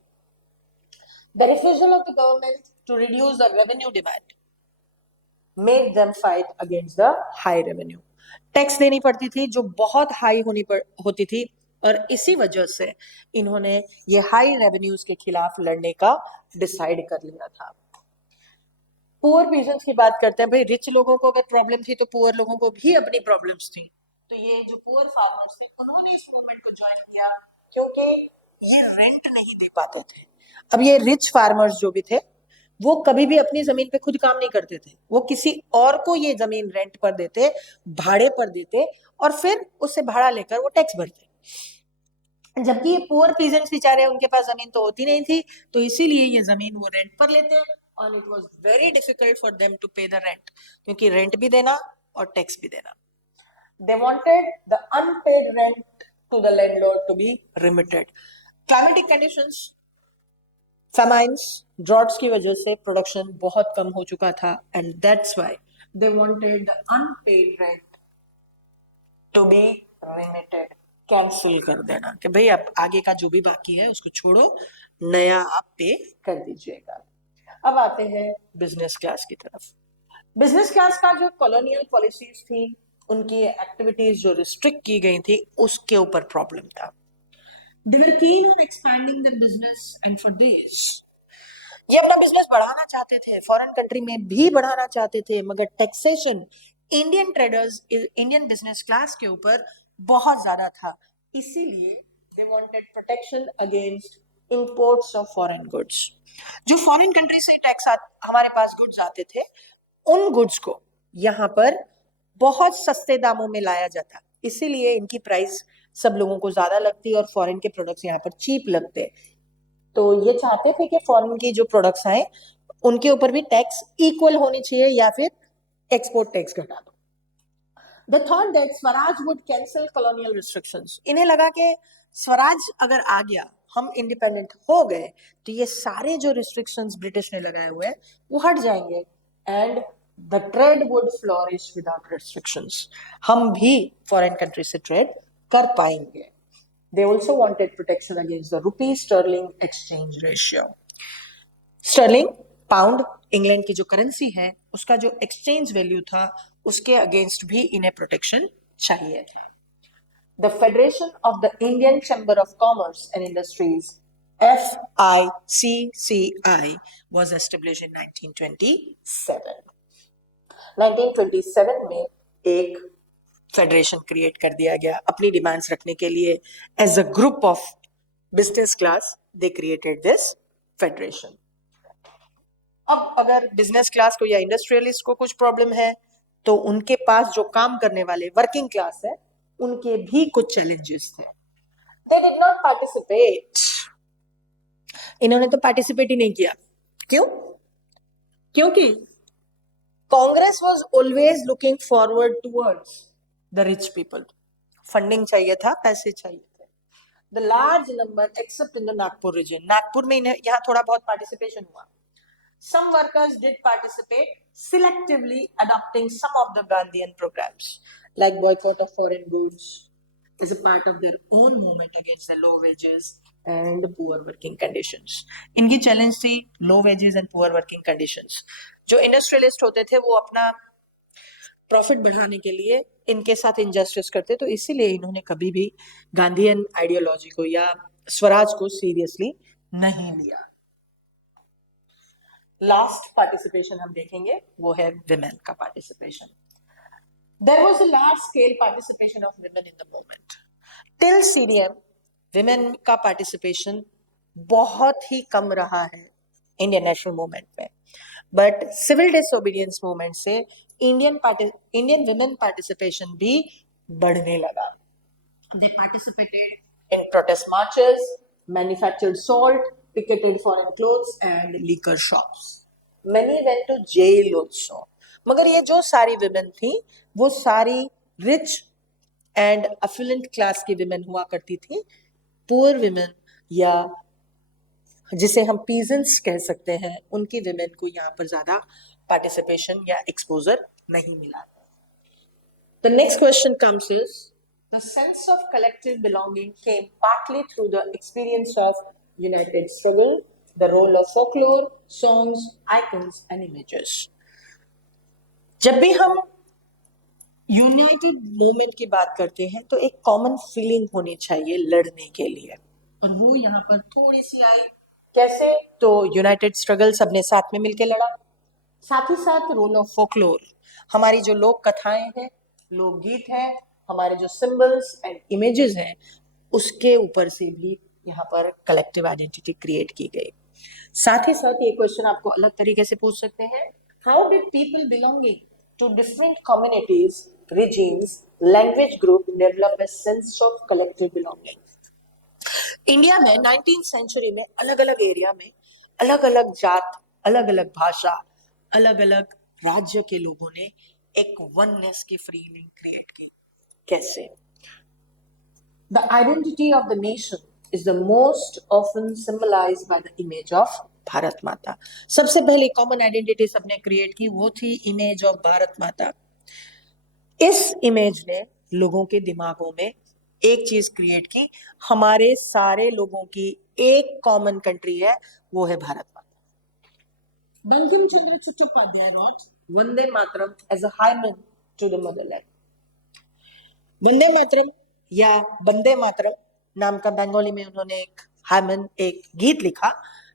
The refusal of the government to reduce the revenue demand made them fight against the high revenue. Tax देनी पड़ती थी जो बहुत हाई होती थी, और इसी वजह से इन्होंने ये हाई रेवेन्यूज के खिलाफ लड़ने का डिसाइड कर लिया था। पुअर पीजेंट्स की बात करते हैं। भाई रिच लोगों को अगर प्रॉब्लम थी तो पुअर लोगों को भी अपनी प्रॉब्लम्स थी। तो ये जो पुअर फार्मर्स थे उन्होंने इस मूवमेंट को ज्वाइन किया क्योंकि ये रेंट नहीं दे पाते थे। अब ये रिच फार्मर्स जो भी थे वो कभी भी अपनी जमीन पे खुद काम नहीं करते थे, वो किसी और को ये जमीन रेंट पर देते, भाड़े पर देते और फिर उससे भाड़ा लेकर वो टैक्स भरते। जबकि ये पुअर पीजेंट्स बेचारे, उनके पास जमीन तो होती नहीं थी, तो इसीलिए ये जमीन वो रेंट पर लेते और it was very difficult for them to pay the rent, क्योंकि रेंट भी देना और टैक्स भी देना। They wanted the unpaid rent to the landlord to be remitted. Climatic conditions, famines, droughts की वजह से प्रोडक्शन बहुत कम हो चुका था, and that's why they wanted the unpaid rent to be remitted, cancel कर देना कि भाई अब आगे का जो भी बाकी है उसको छोड़ो, नया आप पे कर दीजिएगा। अब आते हैं बिजनेस क्लास की तरफ। बिजनेस क्लास का जो कॉलोनियल पॉलिसीज थी, उनकी एक्टिविटीज जो रिस्ट्रिक्ट की गई थी, उसके ऊपर प्रॉब्लम था। They were keen on expanding their business, and for this, ये अपना बिजनेस बढ़ाना चाहते थे, फॉरेन कंट्री में भी बढ़ाना चाहते थे, मगर taxation Indian traders, Indian business class के ऊपर बहुत ज्यादा था, इसीलिए they wanted protection against imports of foreign goods. जो फॉरेन कंट्री से टैक्स हमारे पास गुड्स आते थे, उन गुड्स को यहाँ पर बहुत सस्ते दामों में लाया जाता, इसीलिए इनकी प्राइस सब लोगों को ज्यादा लगती और फॉरेन के प्रोडक्ट्स यहाँ पर चीप लगते। तो ये चाहते थे कि फॉरेन की जो प्रोडक्ट्स आए उनके ऊपर भी टैक्स इक्वल होनी चाहिए या फिर एक्सपोर्ट टैक्स घटा दो। The thought that Swaraj would cancel colonial restrictions, इन्हें लगा कि स्वराज अगर आ गया, हम इंडिपेंडेंट हो गए, तो ये सारे जो रिस्ट्रिक्शंस ब्रिटिश ने लगाए हुए हैं वो हट जाएंगे and the trade would flourish without restrictions, हम भी फॉरेन कंट्री से ट्रेड कर पाएंगे। They also wanted protection against the rupee sterling exchange ratio. Sterling, pound, England की जो करेंसी है, उसका जो एक्सचेंज वैल्यू था, उसके अगेंस्ट भी इन्हें प्रोटेक्शन चाहिए था। The Federation of the Indian Chamber of Commerce and Industries, FICCI, was established in 1927. 1927 में एक फेडरेशन क्रिएट कर दिया गया अपनी डिमांड्स रखने के लिए। As a group of business class they created this federation. अब अगर बिजनेस क्लास को या इंडस्ट्रियलिस्ट को कुछ प्रॉब्लम है, तो उनके पास जो काम करने वाले वर्किंग क्लास है, उनके भी कुछ चैलेंजेस थे। दे डिड नॉट पार्टिसिपेट, इन्होंने तो पार्टिसिपेट ही नहीं किया। क्यों? क्योंकि Congress was always looking forward towards the rich people. Funding चाहिए था, पैसे चाहिए थे। The large number except in the Nagpur region, Nagpur में इन्हें यहाँ थोड़ा बहुत पार्टिसिपेशन हुआ। Some workers did participate, selectively adopting some of the Gandhian programs, like boycott of foreign goods, as a part of their own movement against the low wages and poor working conditions. इनकी challenge थी low wages and poor working conditions. जो industrialist होते थे वो अपना profit बढ़ाने के लिए इनके साथ इनजस्टिस करते, तो इसीलिए इन्होंने कभी भी गांधीयन आइडियोलॉजी को या स्वराज को सीरियसली नहीं लिया। लास्ट पार्टिसिपेशन हम देखेंगे वो है विमेन का participation. There was a large scale participation of women in the movement. Till CDM women का पार्टिसिपेशन बहुत ही कम रहा है इंडियन नेशनल मूवमेंट में, बट सिविल डिसोबीडियंस मूवमेंट से इंडियन विमेन पार्टिसिपेशन भी बढ़ने लगा। They participated in protest marches, manufactured salt, picketed foreign clothes and liquor shops. Many went to jail also. मगर ये जो सारी विमेन थी वो सारी रिच एंड अफुलेंट क्लास की विमेन हुआ करती थी। पुअर विमेन या जिसे हम पीजेंट्स कह सकते हैं, उनकी विमेन को यहाँ पर ज्यादा पार्टिसिपेशन या एक्सपोजर नहीं मिला। The next question comes is, the sense of collective belonging came partly through the experience of united struggle, the role of folklore, songs, icons and images. जब भी हम यूनाइटेड मूवमेंट की बात करते हैं तो एक कॉमन फीलिंग होनी चाहिए लड़ने के लिए, और वो यहाँ पर थोड़ी सी आई। कैसे? तो यूनाइटेड स्ट्रगल सबने साथ में मिलकर लड़ा, साथ ही साथ रोल ऑफ फोकलोर, हमारी जो लोक कथाएं हैं, लोकगीत हैं, हमारे जो सिंबल्स एंड इमेजेस हैं, उसके ऊपर से भी यहाँ पर कलेक्टिव आइडेंटिटी क्रिएट की गई। साथ ही साथ ये क्वेश्चन आपको अलग तरीके से पूछ सकते हैं, how did people belonging to different communities, regimes, language group develop a sense of collective belonging. India में 19th सेंचुरी में अलग अलग एरिया में अलग अलग जात, अलग अलग भाषा, अलग अलग राज्य के लोगों ने एक वननेस की फीलिंग क्रिएट की। कैसे? The identity of the nation is the most often symbolized by the image of Bharat माता। सबसे पहले कॉमन आइडेंटिटी सबने क्रिएट की, वो थी इमेज ऑफ भारत माता। इस इमेज ने लोगों के दिमागों में एक चीज क्रिएट की, हमारे सारे लोगों की एक कॉमन कंट्री है, वो है भारत माता। Bankim Chandra Chattopadhyay wrote Vande Mataram as a hymn to the motherland। Vande Mataram या वंदे मातरम नाम का बंगाली में उन्होंने एक गीत लिखा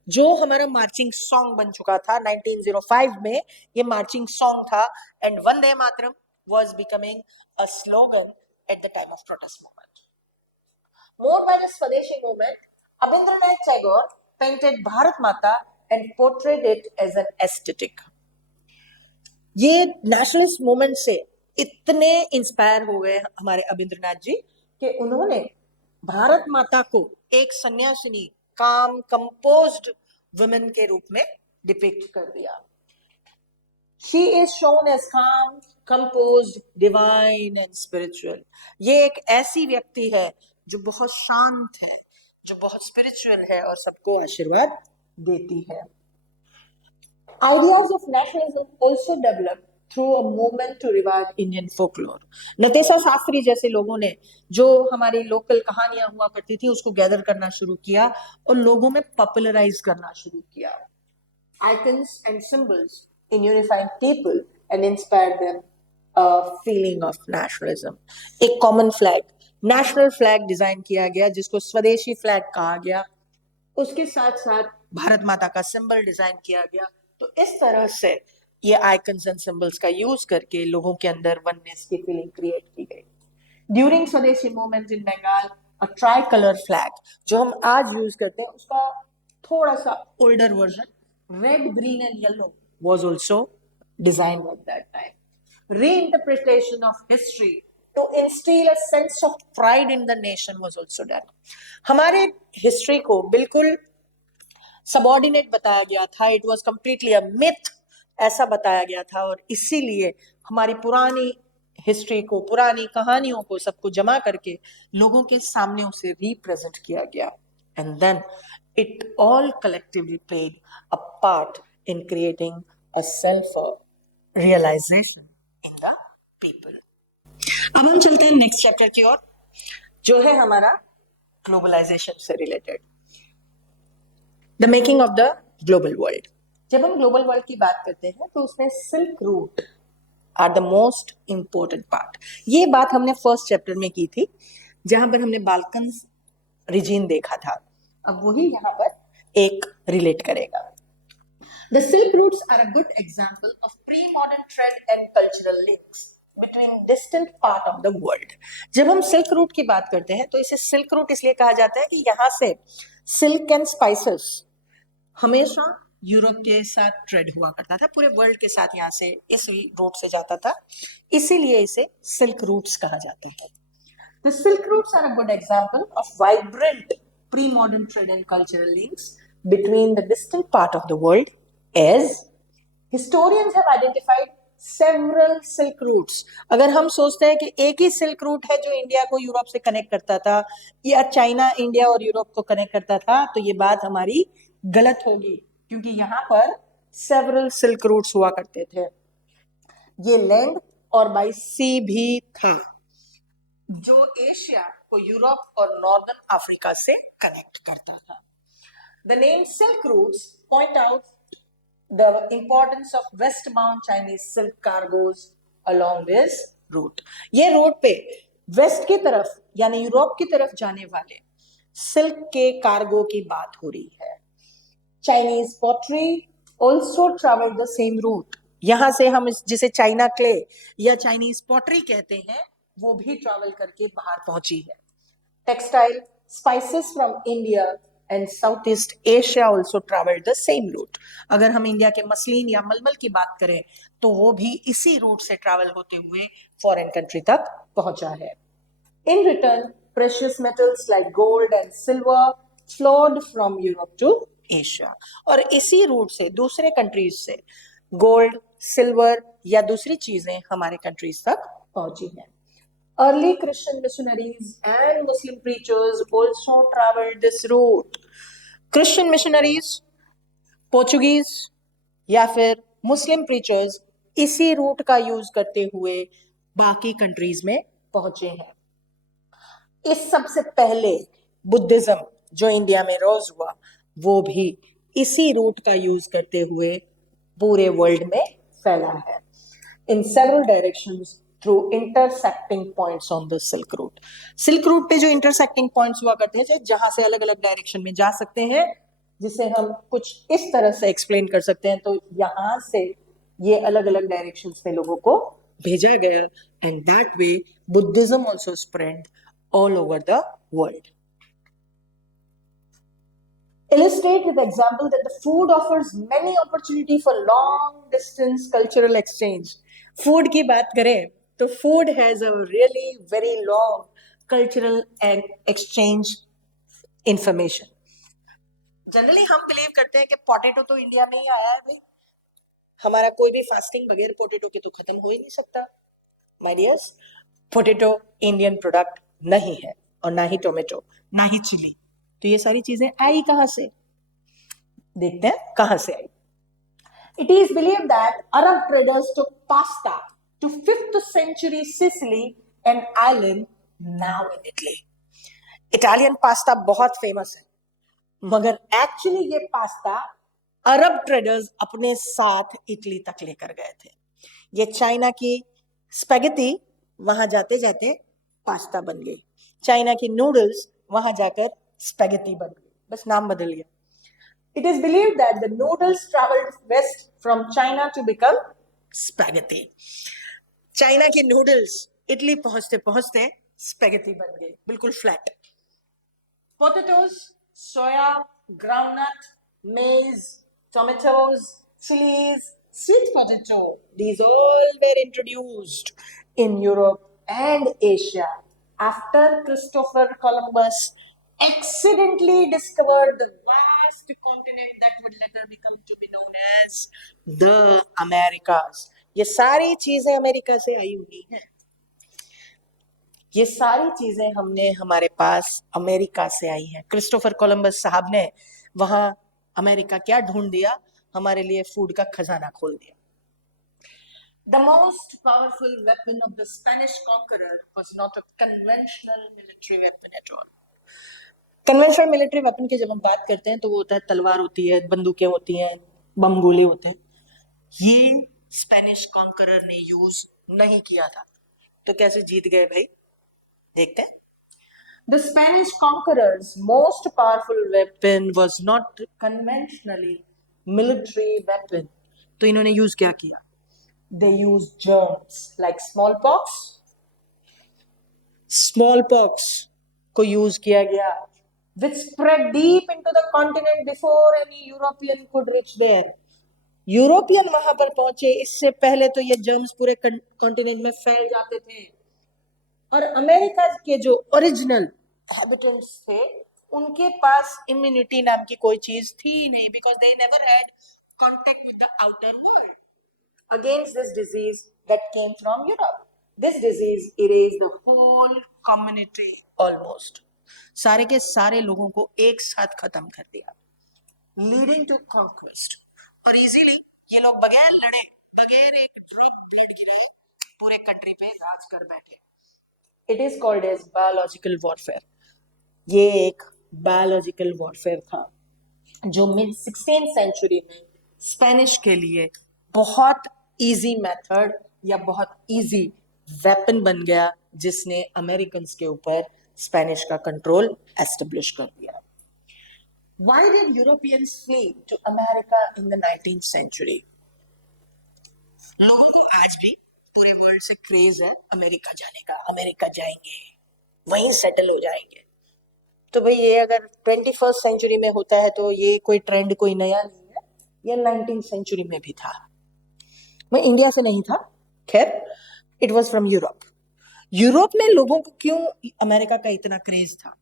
जो हमारा मार्चिंग सॉन्ग बन चुका था 1905 में। ये मार्चिंग सॉन्ग था and Vande Mataram was becoming a slogan at the time of protest movement. Moved by the Swadeshi movement, Abhindranath Tagore painted Bharat Mata and portrayed it as an aesthetic. ये nationalist movement से इतने inspire हो गए हमारे अभिंद्रनाथ जी कि उन्होंने भारत माता को एक सन्यासिनी, काम, कंपोज्ड वुमेन के रूप में डिपिक्ट कर दिया। She is shown as calm, composed, divine and spiritual. ये एक ऐसी व्यक्ति है जो बहुत शांत है, जो बहुत स्पिरिचुअल है और सबको आशीर्वाद देती है। Ideas of nationalism also developed through a movement to revive Indian folklore. नतेसा Shastri जैसे लोगों ने जो हमारी लोकल कहानियां हुआ करती थी उसको गैदर करना शुरू किया और लोगों में पॉपुलराइज करना शुरू किया। Icons and symbols in unifying people and inspired them a feeling of nationalism. एक common flag, national flag design किया गया जिसको स्वदेशी फ्लैग कहा गया। उसके साथ साथ भारत माता का सिंबल डिजाइन किया गया। तो इस तरह से ये आइकन्स एंड सिंबल्स का यूज करके लोगों के अंदर वननेस की फीलिंग क्रिएट की गई। During swadeshi movement in Bengal a tricolour flag जो हम आज यूज करते हैं उसका थोड़ा सा older version red, green and yellow was also designed at that time. Reinterpretation of history to instill a sense of pride in the nation was also done. हमारे history को बिल्कुल सबऑर्डिनेट बताया गया था, it was completely a myth ऐसा बताया गया था और इसीलिए हमारी पुरानी हिस्ट्री को, पुरानी कहानियों को सबको जमा करके लोगों के सामने उसे रिप्रेजेंट किया गया and then it all collectively played a part in creating a self-realization in the people. अब हम चलते हैं नेक्स्ट चैप्टर की ओर जो है हमारा ग्लोबलाइजेशन से related, the making of the global world. जब हम ग्लोबल वर्ल्ड की बात करते हैं तो उसमें silk route are the most important part. ये बात हमने फर्स्ट चैप्टर में की थी जहां पर हमने बाल्कन रीजन देखा था, अब वही यहाँ पर एक रिलेट करेगा। The Silk Routes are a good example of pre-modern trade and cultural links between distant part of the world. जब हम सिल्क रूट की बात करते हैं तो इसे सिल्क रूट इसलिए कहा जाता है कि यहाँ से सिल्क एंड स्पाइसेस हमेशा यूरोप के साथ ट्रेड हुआ करता था, पूरे वर्ल्ड के साथ यहाँ से इस रूट से जाता था, इसीलिए इसे सिल्क रूट्स कहा जाता है। The Silk Routes are a good example of vibrant pre-modern trade and cultural links between the distant part of the world as historians have identified several silk routes. अगर हम सोचते हैं कि एक ही सिल्क रूट है जो इंडिया को Europe से कनेक्ट करता था या चाइना इंडिया और यूरोप को कनेक्ट करता था तो ये बात हमारी गलत होगी क्योंकि यहाँ पर सेवरल सिल्क रूट्स हुआ करते थे। ये लैंड और बाय सी भी था जो एशिया को यूरोप और नॉर्दर्न अफ्रीका से कनेक्ट करता था। The name Silk Routes point out the importance of westbound Chinese silk cargoes along this route. ये रोड पे वेस्ट की तरफ यानी यूरोप की तरफ जाने वाले सिल्क के कार्गो की बात हो रही है। Chinese pottery also traveled the same route. यहां से हम जिसे चाइना क्ले या चाइनीज पॉटरी कहते हैं वो भी ट्रैवल करके बाहर पहुंची है। Textile, spices from India and Southeast Asia also traveled the same route. अगर हम इंडिया के मसलिन या मलमल की बात करें तो वो भी इसी रूट से ट्रैवल होते हुए फॉरेन कंट्री तक पहुंचा है। In return, precious metals like gold and silver flowed from Europe to Asia. और इसी रूट से दूसरे कंट्रीज से गोल्ड, सिल्वर या दूसरी चीजें हमारे कंट्रीज तक पहुंची हैं। Early Christian missionaries and Muslim preachers also traveled this route. Christian missionaries, Portuguese या फिर Muslim preachers इसी रूट का यूज करते हुए बाकी कंट्रीज में पहुंचे हैं। इस सबसे पहले बुद्धिज्म जो इंडिया में रोज हुआ वो भी इसी रूट का यूज करते हुए पूरे वर्ल्ड में फैला है। In several directions through intersecting points on the silk route. Silk route पे जो इंटरसेक्टिंग पॉइंट्स हुआ करते हैं जहां से अलग अलग डायरेक्शन में जा सकते हैं, जिसे हम कुछ इस तरह से एक्सप्लेन कर सकते हैं, तो यहां से ये अलग अलग डायरेक्शन में लोगों को भेजा गया, and that way Buddhism also spread all over the world. Illustrate with example that the food offers many opportunity for long distance cultural exchange. Food की बात करें तो food has a really very long cultural and exchange information. Generally हम believe करते हैं कि potato तो India में ही आया है भाई, हमारा कोई भी फास्टिंग बगैर पोटैटो के तो खत्म हो ही नहीं सकता। My dears, potato Indian product नहीं है, और ना ही टोमेटो, ना ही चिली। तो ये सारी चीजें आई कहां से? देखते हैं कहां से आई। It is believed that Arab traders took pasta to 5th century Sicily and island now in Italy. Italian pasta बहुत फेमस है, मगर एक्चुअली ये पास्ता अरब ट्रेडर्स अपने साथ इटली तक लेकर गए थे। ये चाइना की स्पेगेटी वहां जाते जाते पास्ता बन गई, चाइना की नूडल्स वहां जाकर स्पेगेटी बन गई, बस नाम बदल गया। It is believed that the noodles traveled west from China to become spaghetti. China के नूडल्स इटली पहुंचते पहुंचते स्पेगेटी बन गई, बिल्कुल flat. Potatoes, soya, groundnut, maize, tomatoes, chilies, sweet potato, these all were introduced in Europe and Asia after Christopher Columbus accidentally discovered the vast continent that would later become to be known as the Americas. ये सारी चीजें America से आई हुई हैं, ये सारी चीजें हमने हमारे पास अमेरिका से आई हैं। क्रिस्टोफर कोलंबस साहब ने वहां अमेरिका क्या ढूंढ दिया? हमारे लिए फूड का खजाना खोल दिया। The most powerful weapon of the Spanish conqueror was not a conventional military weapon at all. Conventional military weapon की जब हम बात करते हैं तो वो होता है तलवार होती है, बंदूकें होती हैं, बम गोले होते हैं। ये स्पेनिश कॉन्करर ने यूज नहीं किया था, तो कैसे जीत गए भाई? देखते हैं। The Spanish conqueror's most powerful weapon was not conventionally military weapon. तो इन्होंने यूज क्या किया? They used germs like smallpox. Smallpox को यूज किया गया, which spread deep into the continent before any European could reach there. European वहां पर पहुंचे, इससे पहले तो ये जर्म्स पूरे कॉन्टिनेंट में फैल जाते थे, और अमेरिका के जो ओरिजिनल हैबिटेंट्स थे उनके पास इम्यूनिटी नाम की कोई चीज थी नहीं, because they never had contact with the outer world against this disease that came from Europe. This disease erased the whole community almost, सारे के सारे लोगों को एक साथ खत्म कर दिया, लीडिंग टू कॉन्क्वेस्ट. और इजीली ये लोग बगैर लड़े, बगैर एक ड्रॉप ब्लड गिराए, पूरे कंट्री पे राज कर बैठे. It is called as biological warfare. ये एक बायोलॉजिकल वॉरफेयर था जो मिड 16th सेंचुरी में स्पेनिश के लिए बहुत इजी मेथड या बहुत इजी वेपन बन गया, जिसने अमेरिकन्स के ऊपर स्पेनिश का कंट्रोल एस्टेब्लिश कर दिया. Why did Europeans flee to America in the 19th century? लोगों को आज भी पूरे वर्ल्ड से क्रेज है अमेरिका जाने का, अमेरिका जाएंगे, वहीं सेटल हो जाएंगे. तो भाई ये अगर 21st सेंचुरी में होता है तो ये कोई ट्रेंड कोई नया नहीं है, ये 19th सेंचुरी में भी था. मैं इंडिया से नहीं था, खैर it was from Europe. Europe में लोगों को क्यों अमेरिका का इतना क्रेज था?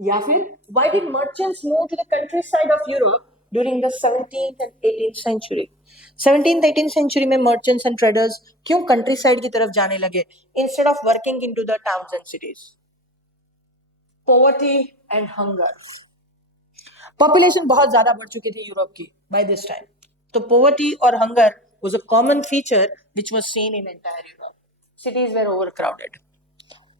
या फिर why did merchants move to the countryside of Europe during the 17th and 18th century? 17th 18th century में merchants and traders क्यों countryside की तरफ जाने लगे instead of working into the towns and cities? Poverty and hunger. Population बहुत ज्यादा बढ़ चुकी थी यूरोप की by this time. तो poverty और hunger was a common feature which was seen in entire Europe. Cities were overcrowded.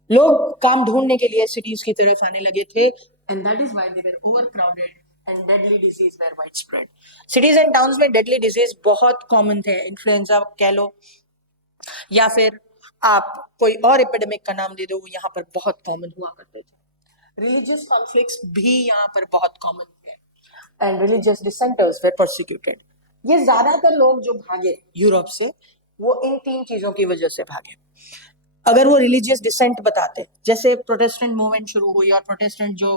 लोग काम ढूंढने के लिए सिटीज की तरफ आने लगे थे, and that is why they were overcrowded and deadly disease were widespread. Cities and towns में deadly disease बहुत common थे, इन्फ्लुएंजा कह लो या फिर आप कोई और एपिडेमिक का नाम दे दो, वो यहाँ पर बहुत कॉमन हुआ करते थे। रिलीजियस कॉन्फ्लिक्ट्स भी यहाँ पर बहुत कॉमन थे and religious dissenters were prosecuted. ये ज्यादातर लोग जो भागे यूरोप से, वो इन 3 चीजों की वजह से भागे। अगर वो रिलीजियस डिसेंट बताते, जैसे प्रोटेस्टेंट मूवमेंट शुरू हुई और प्रोटेस्टेंट जो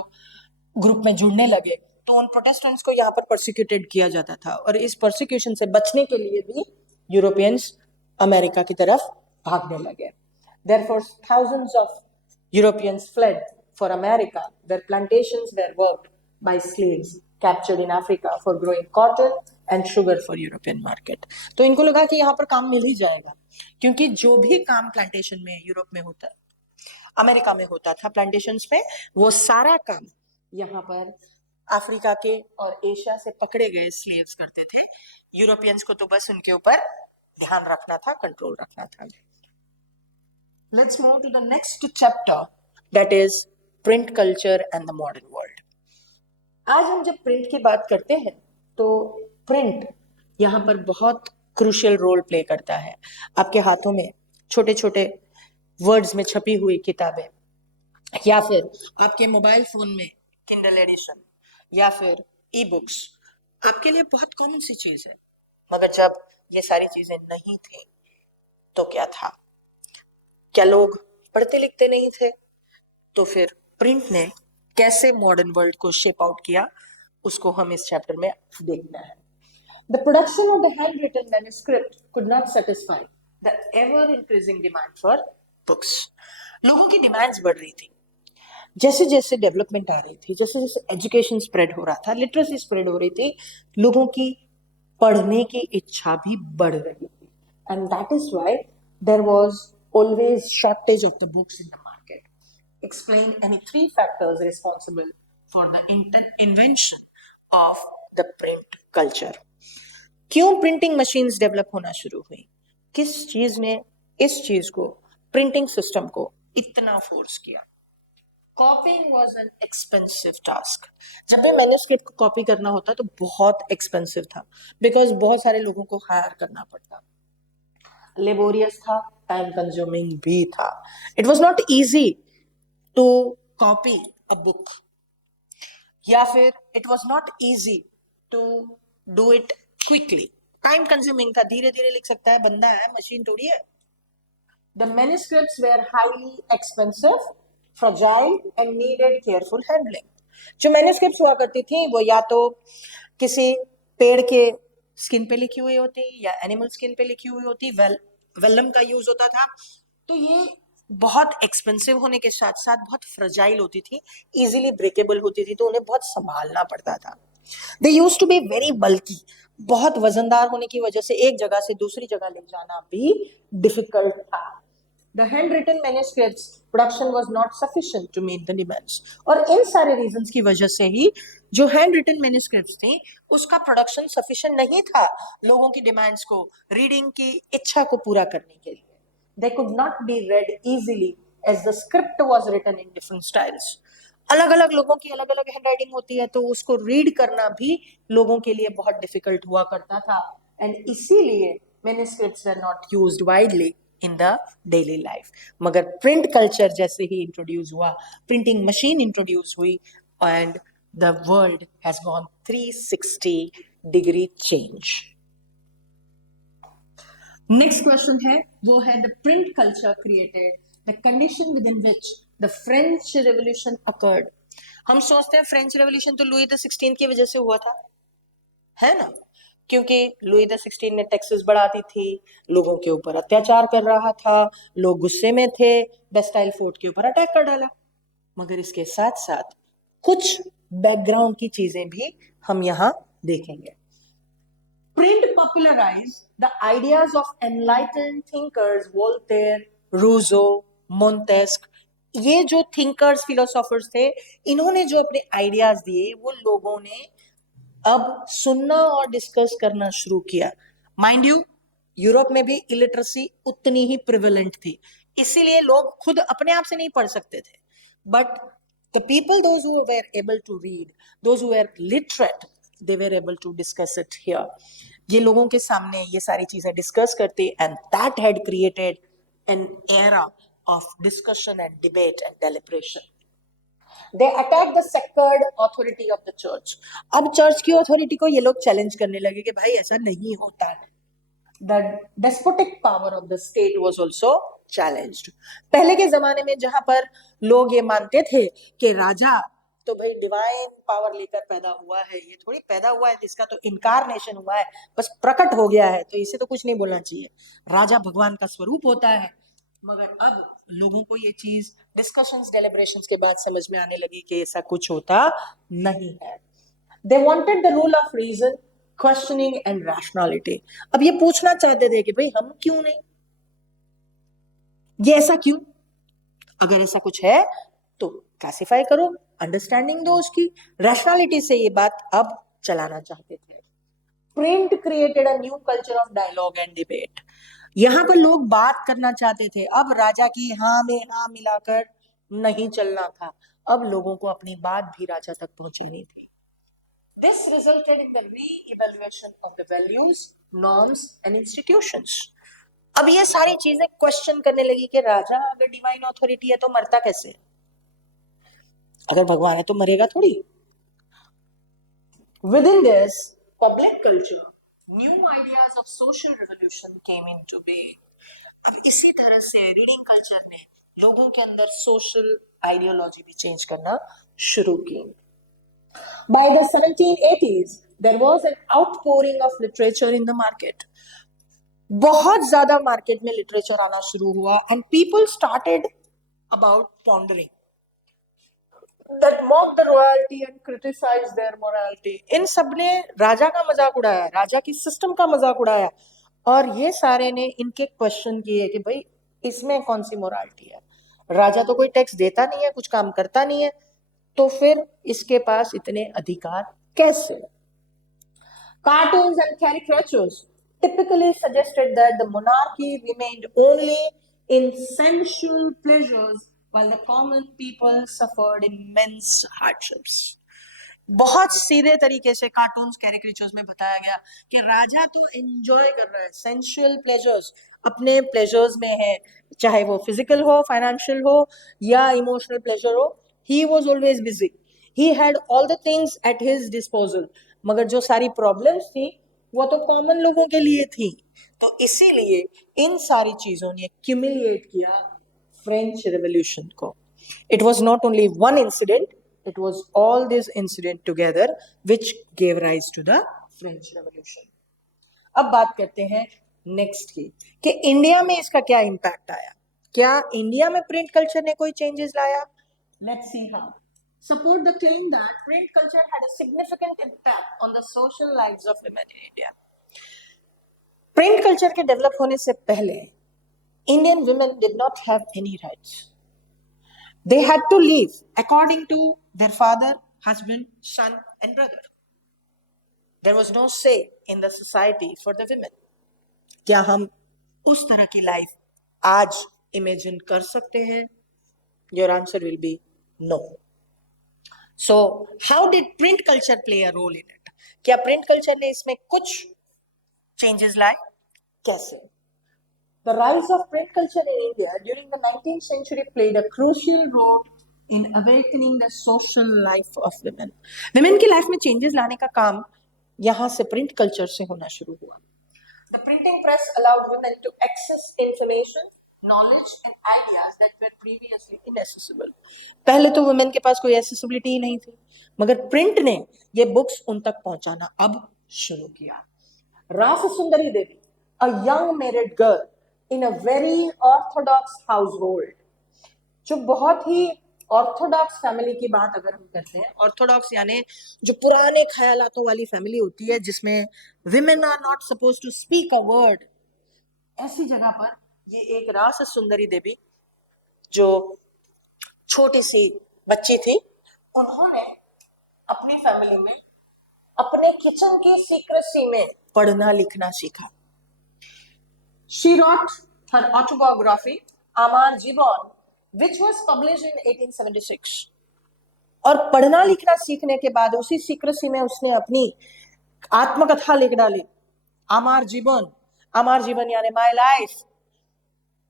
ग्रुप में जुड़ने लगे, तो उन प्रोटेस्टेंट्स को यहाँ पर प्रोसिक्यूटेड किया जाता था, और इस प्रोसिक्यूशन से बचने के लिए भी यूरोपियंस अमेरिका की तरफ भागने लगे। Therefore, thousands of Europeans fled for America, where plantations were worked by slaves captured in Africa for growing cotton and sugar for European market. तो इनको लगा कि यहाँ पर काम मिल ही जाएगा, क्योंकि जो भी काम प्लांटेशन में यूरोप में होता, अमेरिका में होता था प्लांटेशंस में, वो सारा काम यहाँ पर अफ्रीका के और एशिया से पकड़े गए स्लेव्स करते थे। यूरोपियंस को तो बस उनके ऊपर ध्यान रखना था, कंट्रोल रखना था। Let's move to the next chapter, that is print culture and the modern world. आज हम जब प्रिंट की बात करते हैं तो प्रिंट यहाँ पर बहुत क्रूशियल रोल प्ले करता है। आपके हाथों में छोटे छोटे वर्ड्स में छपी हुई किताबें, या फिर आपके मोबाइल फोन में किंडल एडिशन, या फिर ई बुक्स आपके लिए बहुत कॉमन सी चीज है। मगर जब ये सारी चीजें नहीं थी तो क्या था? क्या लोग पढ़ते लिखते नहीं थे? तो फिर प्रिंट ने कैसे मॉडर्न वर्ल्ड को शेप आउट किया, उसको हम इस चैप्टर में देखना है। The production of the handwritten manuscript could not satisfy the ever increasing demand for books. लोगों की डिमांड्स बढ़ रही थी, जैसे जैसे डेवलपमेंट आ रही थी, जैसे जैसे एजुकेशन स्प्रेड हो रहा था, लिटरेसी स्प्रेड हो रही थी, लोगों की पढ़ने की इच्छा भी बढ़ रही थी। And that is why there was always shortage of the books in the market. Explain any 3 factors responsible for the invention of the print culture. क्यों प्रिंटिंग मशीन्स डेवलप होना शुरू हुई? किस चीज ने इस चीज को, प्रिंटिंग सिस्टम को इतना फोर्स किया? कॉपिंग वाज एन एक्सपेंसिव टास्क। जब भी मैन्युस्क्रिप्ट को कॉपी करना होता तो बहुत एक्सपेंसिव था, बिकॉज बहुत सारे लोगों को हायर करना पड़ता, लेबोरियस था, टाइम कंज्यूमिंग भी था। It was not easy to copy a book, या फिर it was not easy to do it quickly. Time consuming था, धीरे धीरे लिख सकता है बंदा, है मशीन थोड़ी है। The manuscripts were highly expensive, fragile and needed careful handling. जो मैन्युस्क्रिप्ट्स हुआ करती थी वो या तो किसी पेड़ के स्किन पे लिखी हुई होती या एनिमल स्किन पे लिखी हुई होती, वेलम का यूज होता था। तो ये बहुत एक्सपेंसिव होने के साथ साथ बहुत फ्रेजाइल होती थी, इजीली ब्रेकेबल होती थी, तो उन्हें बहुत संभालना पड़ता था। They used to be very bulky, बहुत वजनदार होने की वजह से एक जगह से दूसरी जगह ले जाना भी डिफिकल्ट था। The handwritten manuscripts production was not sufficient to meet the demands. और इन सारे रीजंस की वजह से ही जो हैंड रिटन मैन्युस्क्रिप्ट्स थी उसका प्रोडक्शन सफिशिएंट नहीं था लोगों की डिमांड्स को, रीडिंग की इच्छा को पूरा करने के लिए। They could not be read easily as the script was written in different styles. अलग अलग लोगों की अलग अलग हैंड राइटिंग होती है, तो उसको रीड करना भी लोगों के लिए बहुत डिफिकल्ट हुआ करता था, एंड इसीलिए manuscripts were not used widely in the daily life. मगर प्रिंट कल्चर जैसे ही इंट्रोड्यूस हुआ, प्रिंटिंग मशीन इंट्रोड्यूस हुई, and the world has gone 360 degree change. Next question है, वो है the print culture created the condition with in which the French revolution occurred. हम सोचते हैं फ्रेंच रेवोल्यूशन तो लुई द 16 की वजह से हुआ था, है ना, क्योंकि लुई द 16 ने टैक्सेस बढ़ाती थी, लोगों के ऊपर अत्याचार कर रहा था, लोग गुस्से में थे, बेस्टाइल फोर्ट के ऊपर अटैक कर डाला। मगर इसके साथ साथ कुछ बैकग्राउंड की चीजें भी हम यहाँ देखेंगे। Print popularize the ideas of enlightened thinkers, Voltaire, Rousseau, Montesquieu. ये जो थिंकर्स, फिलोसोफर्स थे, इन्होंने जो अपने आइडियाज दिए वो लोगों ने अब सुनना और डिस्कस करना शुरू किया। माइंड यू, यूरोप में भी इलिटरेसी उतनी ही प्रिवेलेंट थी, इसीलिए लोग खुद अपने आप से नहीं पढ़ सकते थे, but the people those who were able to read, those who were literate, they were able to discuss it here. ये लोगों के सामने ये सारी चीजें डिस्कस करते, and that had created an era of discussion and debate and deliberation. They attack the sacred authority of the church. अब church की अथॉरिटी को ये लोग चैलेंज करने लगे कि भाई ऐसा नहीं होता है. The despotic power of the state was also challenged. पहले के जमाने में जहां पर लोग ये मानते थे कि राजा तो भाई डिवाइन पावर लेकर पैदा हुआ है, ये थोड़ी पैदा हुआ है, इसका तो इनकारनेशन हुआ है, बस प्रकट हो गया है, तो इसे तो कुछ नहीं बोलना चाहिए, राजा भगवान का स्वरूप होता है. मगर अब लोगों को ये चीज डिस्कशंस डेलिब्रेशंस के बाद समझ में आने लगी कि ऐसा कुछ होता नहीं है. They wanted the rule of reason, questioning and rationality. अब ये पूछना चाहते थे कि भाई हम क्यों नहीं, ये ऐसा क्यों, अगर ऐसा कुछ है तो क्लासिफाई करो, अंडरस्टैंडिंग दो उसकी. रैशनैलिटी से ये बात अब चलाना चाहते थे. Print created a new culture of dialogue and debate. यहां पर लोग बात करना चाहते थे, अब राजा की हाँ में हाँ मिलाकर नहीं चलना था, अब लोगों को अपनी बात भी राजा तक पहुंचानी थी. This resulted in the re-evaluation of the values, norms and institutions. अब ये सारी चीजें क्वेश्चन करने लगी कि राजा अगर डिवाइन अथॉरिटी है तो मरता कैसे, अगर भगवान है तो मरेगा थोड़ी. Within this public culture, new ideas of social revolution came into being. अब इसी तरह से रीडिंग कल्चर ने लोगों के अंदर सोशल आइडियोलॉजी भी चेंज करना शुरू की. By the 1780s, there was an outpouring of literature in the market. बहुत ज्यादा मार्केट में लिटरेचर आना शुरू हुआ and people started about pondering that mocked the royalty and criticized their morality. इन सब ने राजा का मजाक उड़ाया, राजा की सिस्टम का मजाक उड़ाया, और ये सारे ने इनके क्वेश्चन किए कि भाई इसमें कौन सी मोरालिटी है, राजा तो कोई टैक्स देता नहीं है, कुछ काम करता नहीं है, तो फिर इसके पास इतने अधिकार कैसे. Cartoons and caricatures typically suggested that the monarchy remained only in sensual pleasures while the common people suffered immense hardships. बहुत सीधे तरीके से कार्टून्स कैरिकेचर्स में बताया गया कि राजा तो एंजॉय कर रहा है, सेंसुअल प्लेजर्स, अपने प्लेजर्स में है, चाहे वो फिजिकल हो, फाइनेंशियल हो या इमोशनल प्लेजर हो. He was always busy, he had all the things at his disposal. मगर जो सारी प्रॉब्लम्स थी वो तो कॉमन लोगों के लिए थी. तो इसीलिए इन सारी चीजों ने क्यूमुलेट किया फ्रेंच रेवोल्यूशन को. It was not only one incident, it was all this incident together which gave rise to the French Revolution. अब बात करते हैं नेक्स्ट की कि इंडिया में इसका क्या इम्पैक्ट आया, क्या इंडिया में प्रिंट कल्चर ने कोई चेंजेस लाया. Let's see how. Support the claim that print culture had a significant impact on the social lives of women in India. Print culture के डेवलप होने से पहले Indian women did not have any rights. They had to live according to their father, husband, son and brother. There was no say in the society for the women. क्या हम उस तरह की life आज imagine कर सकते हैं? Your answer will be no. So, how did print culture play a role in it? क्या print culture ने इसमें कुछ changes लाए? कैसे? The rise of print culture in India during the 19th century played a crucial role in awakening the social life of women. Women की life में changes लाने का काम यहाँ से प्रिंट कल्चर से होना शुरू हुआ. The printing press allowed women to access information, knowledge and ideas that were previously inaccessible. पहले तो women के पास कोई accessibility ही नहीं थी, मगर प्रिंट ने ये बुक्स उन तक पहुंचाना अब शुरू किया. रास सुंदरी देवी, a young married girl in a very orthodox household, जो बहुत ही ऑर्थोडॉक्स फैमिली की बात अगर हम करते हैं, ऑर्थोडॉक्स यानी जो पुराने ख्यालातों वाली फैमिली होती है जिसमें women are not suppose to speak a word, ऐसी जगह पर ये एक रास सुंदरी देवी जो छोटी सी बच्ची थी, उन्होंने अपनी फैमिली में अपने किचन की सीक्रेसी में पढ़ना लिखना सीखा. She wrote her autobiography, Amar Jiban, which was published in 1876. और पढ़ना लिखना सीखने के बाद उसी सीक्रेसी में उसने अपनी आत्मकथा लिख डाली, अमर जीवन. अमर जीवन यानी my life.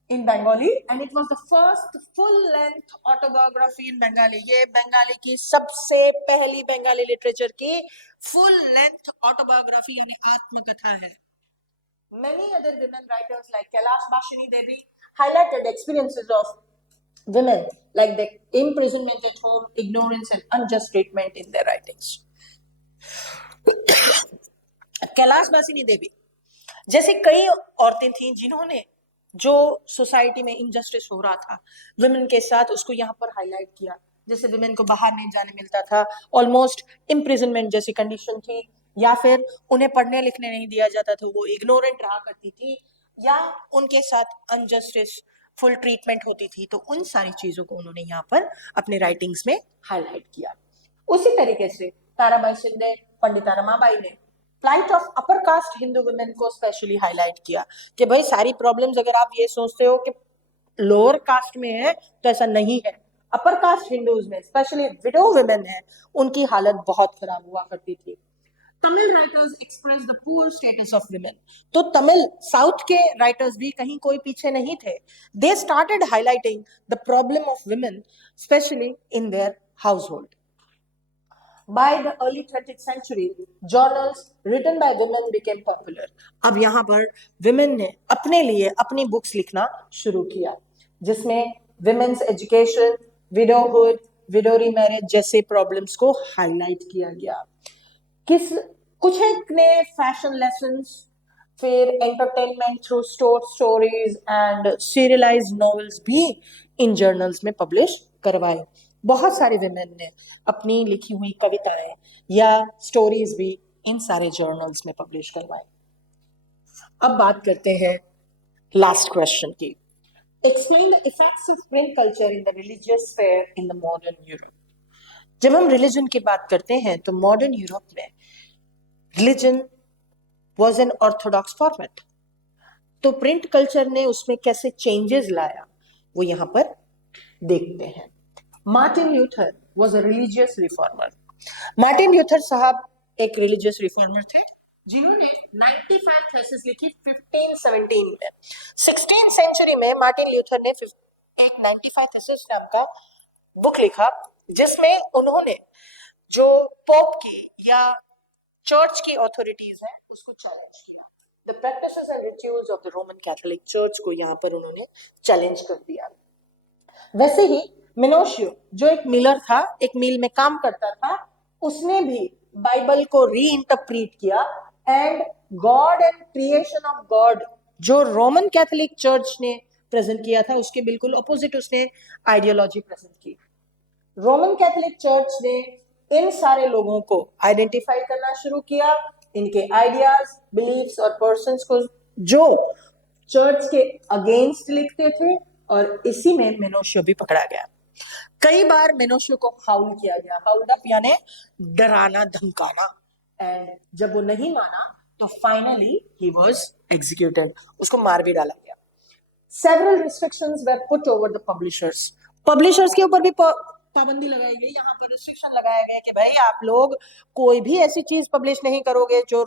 in Bengali and it was the first full length autobiography in Bengali. ये बंगाली की सबसे पहली बंगाली लिटरेचर की full length autobiography यानी आत्मकथा है. Many other women writers like Kailash Bashini Devi highlighted experiences of women like the imprisonment at home, ignorance and unjust treatment in their writings. Kailash बासिनी देवी जैसे कई औरतें थीं जिन्होंने जो सोसाइटी में इनजस्टिस हो रहा था विमेन के साथ उसको यहाँ पर हाईलाइट किया. जैसे विमेन को बाहर नहीं जाने मिलता था, ऑलमोस्ट इम्प्रिजनमेंट जैसी कंडीशन थी, या फिर उन्हें पढ़ने लिखने नहीं दिया जाता था, वो इग्नोरेंट रहा करती थी, या उनके साथ अनजस्टिस फुल ट्रीटमेंट होती थी. तो उन सारी चीजों को उन्होंने यहाँ पर अपने राइटिंग्स में हाईलाइट किया. उसी तरीके से ताराबाई शिंदे, पंडिता रमाबाई ने flight of upper caste Hindu women को स्पेशली हाईलाइट किया कि भाई सारी प्रॉब्लम्स अगर आप ये सोचते हो कि लोअर कास्ट में है तो ऐसा नहीं है. अपर कास्ट हिंदूज में स्पेशली विडो वुमेन है, उनकी हालत बहुत खराब हुआ करती थी. Tamil writers express the poor status of women. तो तमिल साउथ के राइटर्स भी कहीं कोई पीछे नहीं थे. They started highlighting the problem of women specially in their household. By the early 20th century, journals written by women became popular. अब यहाँ पर women ने अपने लिए अपनी बुक्स लिखना शुरू किया जिसमें women's education, widowhood, widow remarriage जैसे प्रॉब्लम्स को हाईलाइट किया गया. कुछ एक ने फैशन लेसन्स, फिर entertainment through stories and serialised novels भी इन जर्नल्स में पब्लिश करवाए. बहुत सारे विमेन ने अपनी लिखी हुई कविताएं या स्टोरीज भी इन सारे जर्नल्स में पब्लिश करवाए. अब बात करते हैं लास्ट क्वेश्चन की. Explain the effects of print culture in the religious sphere in the modern Europe. जब हम रिलीजन की बात करते हैं तो मॉडर्न यूरोप में religion was an Orthodox format. तो प्रिंट कल्चर ने उसमें कैसे चेंजेस लाया वो यहाँ पर देखते हैं. Martin Luther was a religious reformer. Martin Luther साहब एक रिलीजियस रिफॉर्मर थे जिन्होंने 95 थीसिस लिखी 1517 में. 16th सेंचुरी में मार्टिन ल्यूथर ने एक 95 थीसिस नाम का बुक लिखा जिसमें उन्होंने जो पोप की या चर्च की ऑथोरिटीज हैं उसको चैलेंज किया. The practices and rituals of the Roman Catholic church को यहाँ पर उन्होंने चैलेंज कर दिया. वैसे ही मिनोशियो जो एक मिलर था, एक मिल में काम करता था, उसने भी बाइबल को रीइंटरप्रेट किया and God and creation of God जो रोमन कैथोलिक चर्च ने प्रेजेंट किया था उसके बिल्कुल ऑपोजिट उसने आइडियोलॉजी प्रेजेंट की. रोमन कैथोलिक चर्च ने इन सारे लोगों को आइडेंटिफाई करना शुरू किया, इनके आइडियाज, बिलीफ्स और पर्संस को जो चर्च के अगेंस्ट लिखते थे, और इसी में मेनोशियो भी पकड़ा गया. कई बार मेनोशियो को हाउल किया गया. हाउल्ड अप यानी डराना धमकाना. एंड जब वो नहीं माना तो फाइनली ही वाज एग्जीक्यूटेड. उसको मार भी डाला गया. Several restrictions were put over the publishers. Publishers के ऊपर भी पाबंदी लगाई गई. यहाँ पर रिस्ट्रिक्शन लगाया गया कि भाई आप लोग कोई भी ऐसी चीज पब्लिश नहीं करोगे जो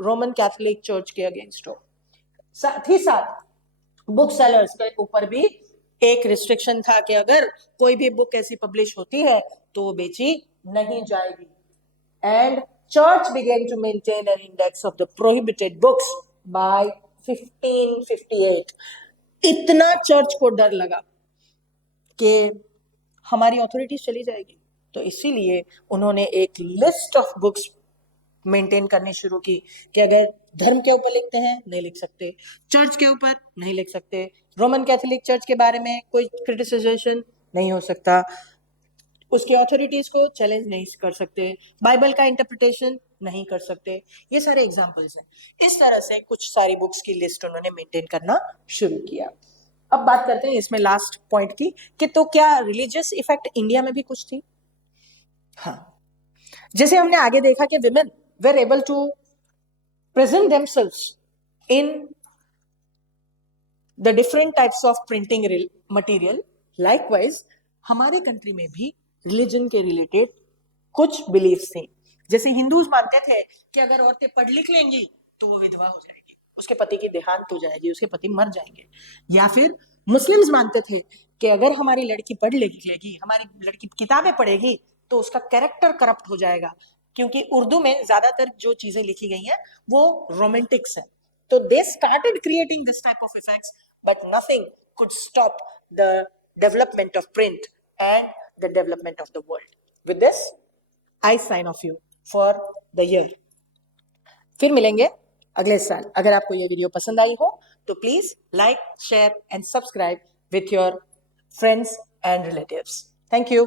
रोमन कैथोलिक चर्च के अगेंस्ट हो. साथ ही साथ बुक सेलर्स के ऊपर भी एक रिस्ट्रिक्शन था कि अगर कोई भी बुक ऐसी पब्लिश होती है तो वो बेची नहीं जाएगी. And church began to maintain an index of the prohibited books by 1558. इतना चर्च को डर लगा कि हमारी अथॉरिटीज चली जाएगी, तो इसीलिए उन्होंने एक लिस्ट ऑफ बुक्स मेंटेन करनी शुरू की कि अगर धर्म के ऊपर लिखते हैं नहीं लिख सकते, चर्च के ऊपर नहीं लिख सकते, रोमन कैथोलिक चर्च के बारे में कोई क्रिटिसिजेशन नहीं हो सकता, उसकी अथॉरिटीज को चैलेंज नहीं कर सकते, बाइबल का इंटरप्रिटेशन नहीं कर सकते. ये सारे एग्जांपल्स हैं. इस तरह से कुछ सारी बुक्स की लिस्ट उन्होंने मेंटेन करना शुरू किया. अब बात करते हैं इसमें लास्ट पॉइंट की कि तो क्या रिलीजियस इफेक्ट इंडिया में भी कुछ थी. हाँ, जैसे हमने आगे देखा कि women were able to present themselves in the different types of printing material. Likewise, हमारे कंट्री में भी रिलीजन के रिलेटेड कुछ बिलीफ्स थे. जैसे हिंदूज मानते थे कि अगर औरतें पढ़ लिख लेंगी तो वो विधवा हो जाएगी, उसके पति की देहांत हो जाएगी, उसके पति मर जाएंगे, या फिर मुस्लिम्स मानते थे कि अगर हमारी लड़की पढ़ लेगी, हमारी लड़की किताबें पढ़ेगी तो उसका कैरेक्टर करप्ट हो जाएगा, क्योंकि उर्दू में ज्यादातर जो चीजें लिखी गई हैं वो रोमांटिक्स है। तो they started creating this type of effects, but nothing could stop the development of print and the development of the world. With this I sign off you for the year. फिर मिलेंगे अगले साल। अगर आपको ये video पसंद आई हो तो please like, share and subscribe with your friends and relatives. Thank you.